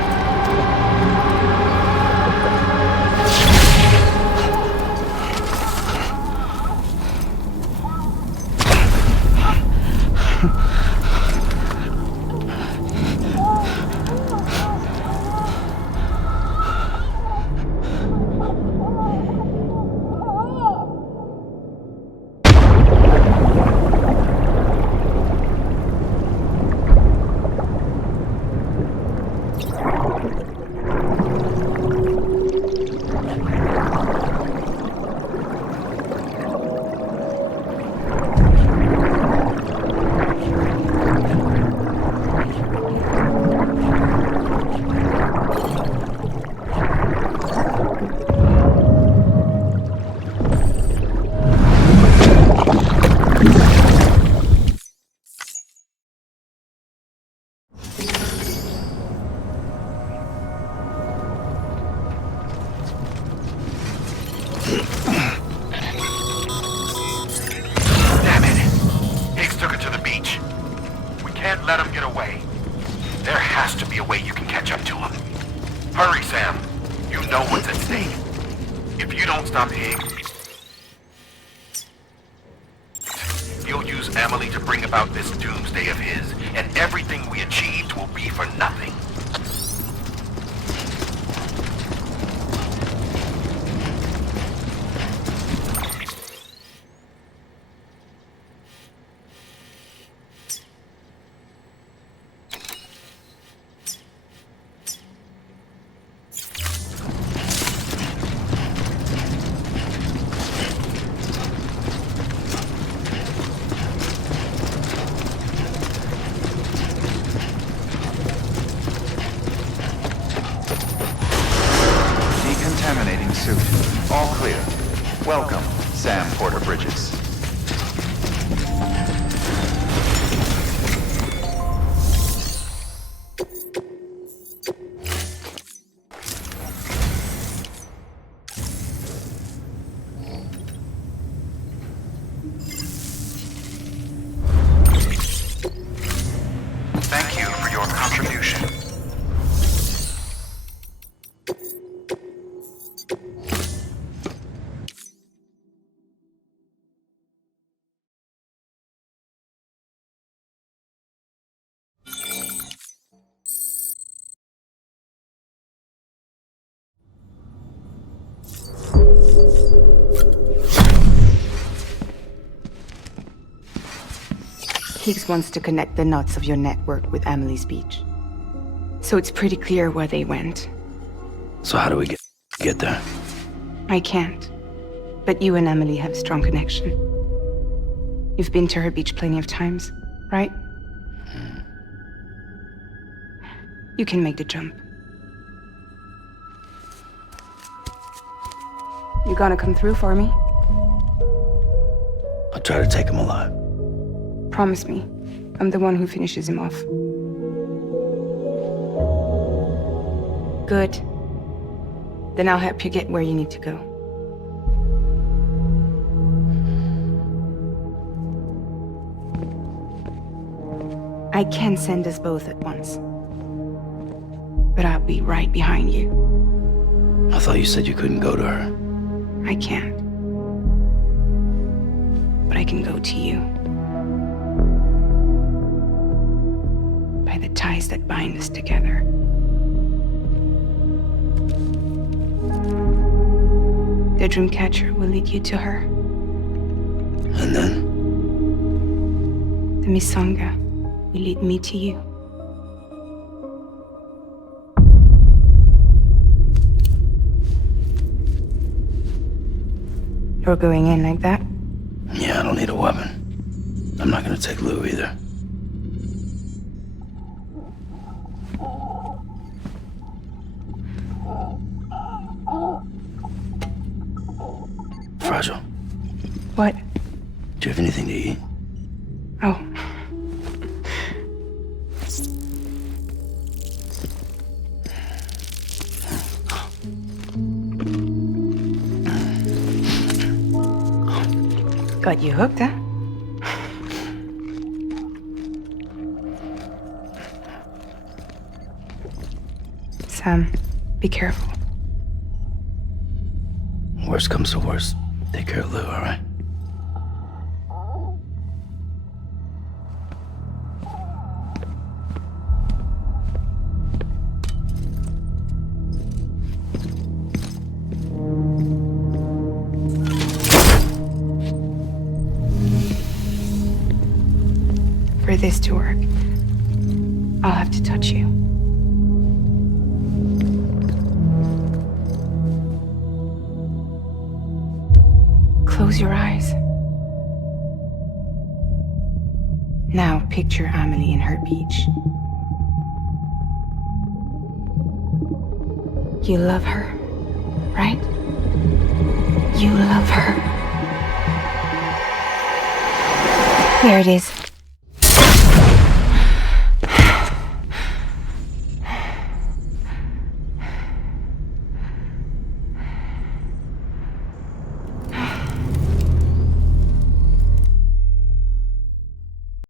All clear. Welcome, Sam Porter Bridges. Thank you for your contribution. Higgs wants to connect the knots of your network with Emily's beach. So it's pretty clear where they went. So how do we get there? I can't. But you and Emily have a strong connection. You've been to her beach plenty of times, right? You can make the jump. You gonna come through for me? I'll try to take him alive. Promise me. I'm the one who finishes him off. Good. Then I'll help you get where you need to go. I can send us both at once. But I'll be right behind you. I thought you said you couldn't go to her. I can't. But I can go to you. By the ties that bind us together. The dreamcatcher will lead you to her. And then? The Misanga will lead me to you. You're going in like that? Yeah, I don't need a weapon. I'm not gonna take Lou either. Fragile. What? Do you have anything to eat? Oh. Got you hooked, huh? Sam, be careful. Worst comes to worst, take care of Lou, all right? For this to work, I'll have to touch you. Close your eyes. Now picture Amelie in her beach. You love her, right? You love her. Here it is.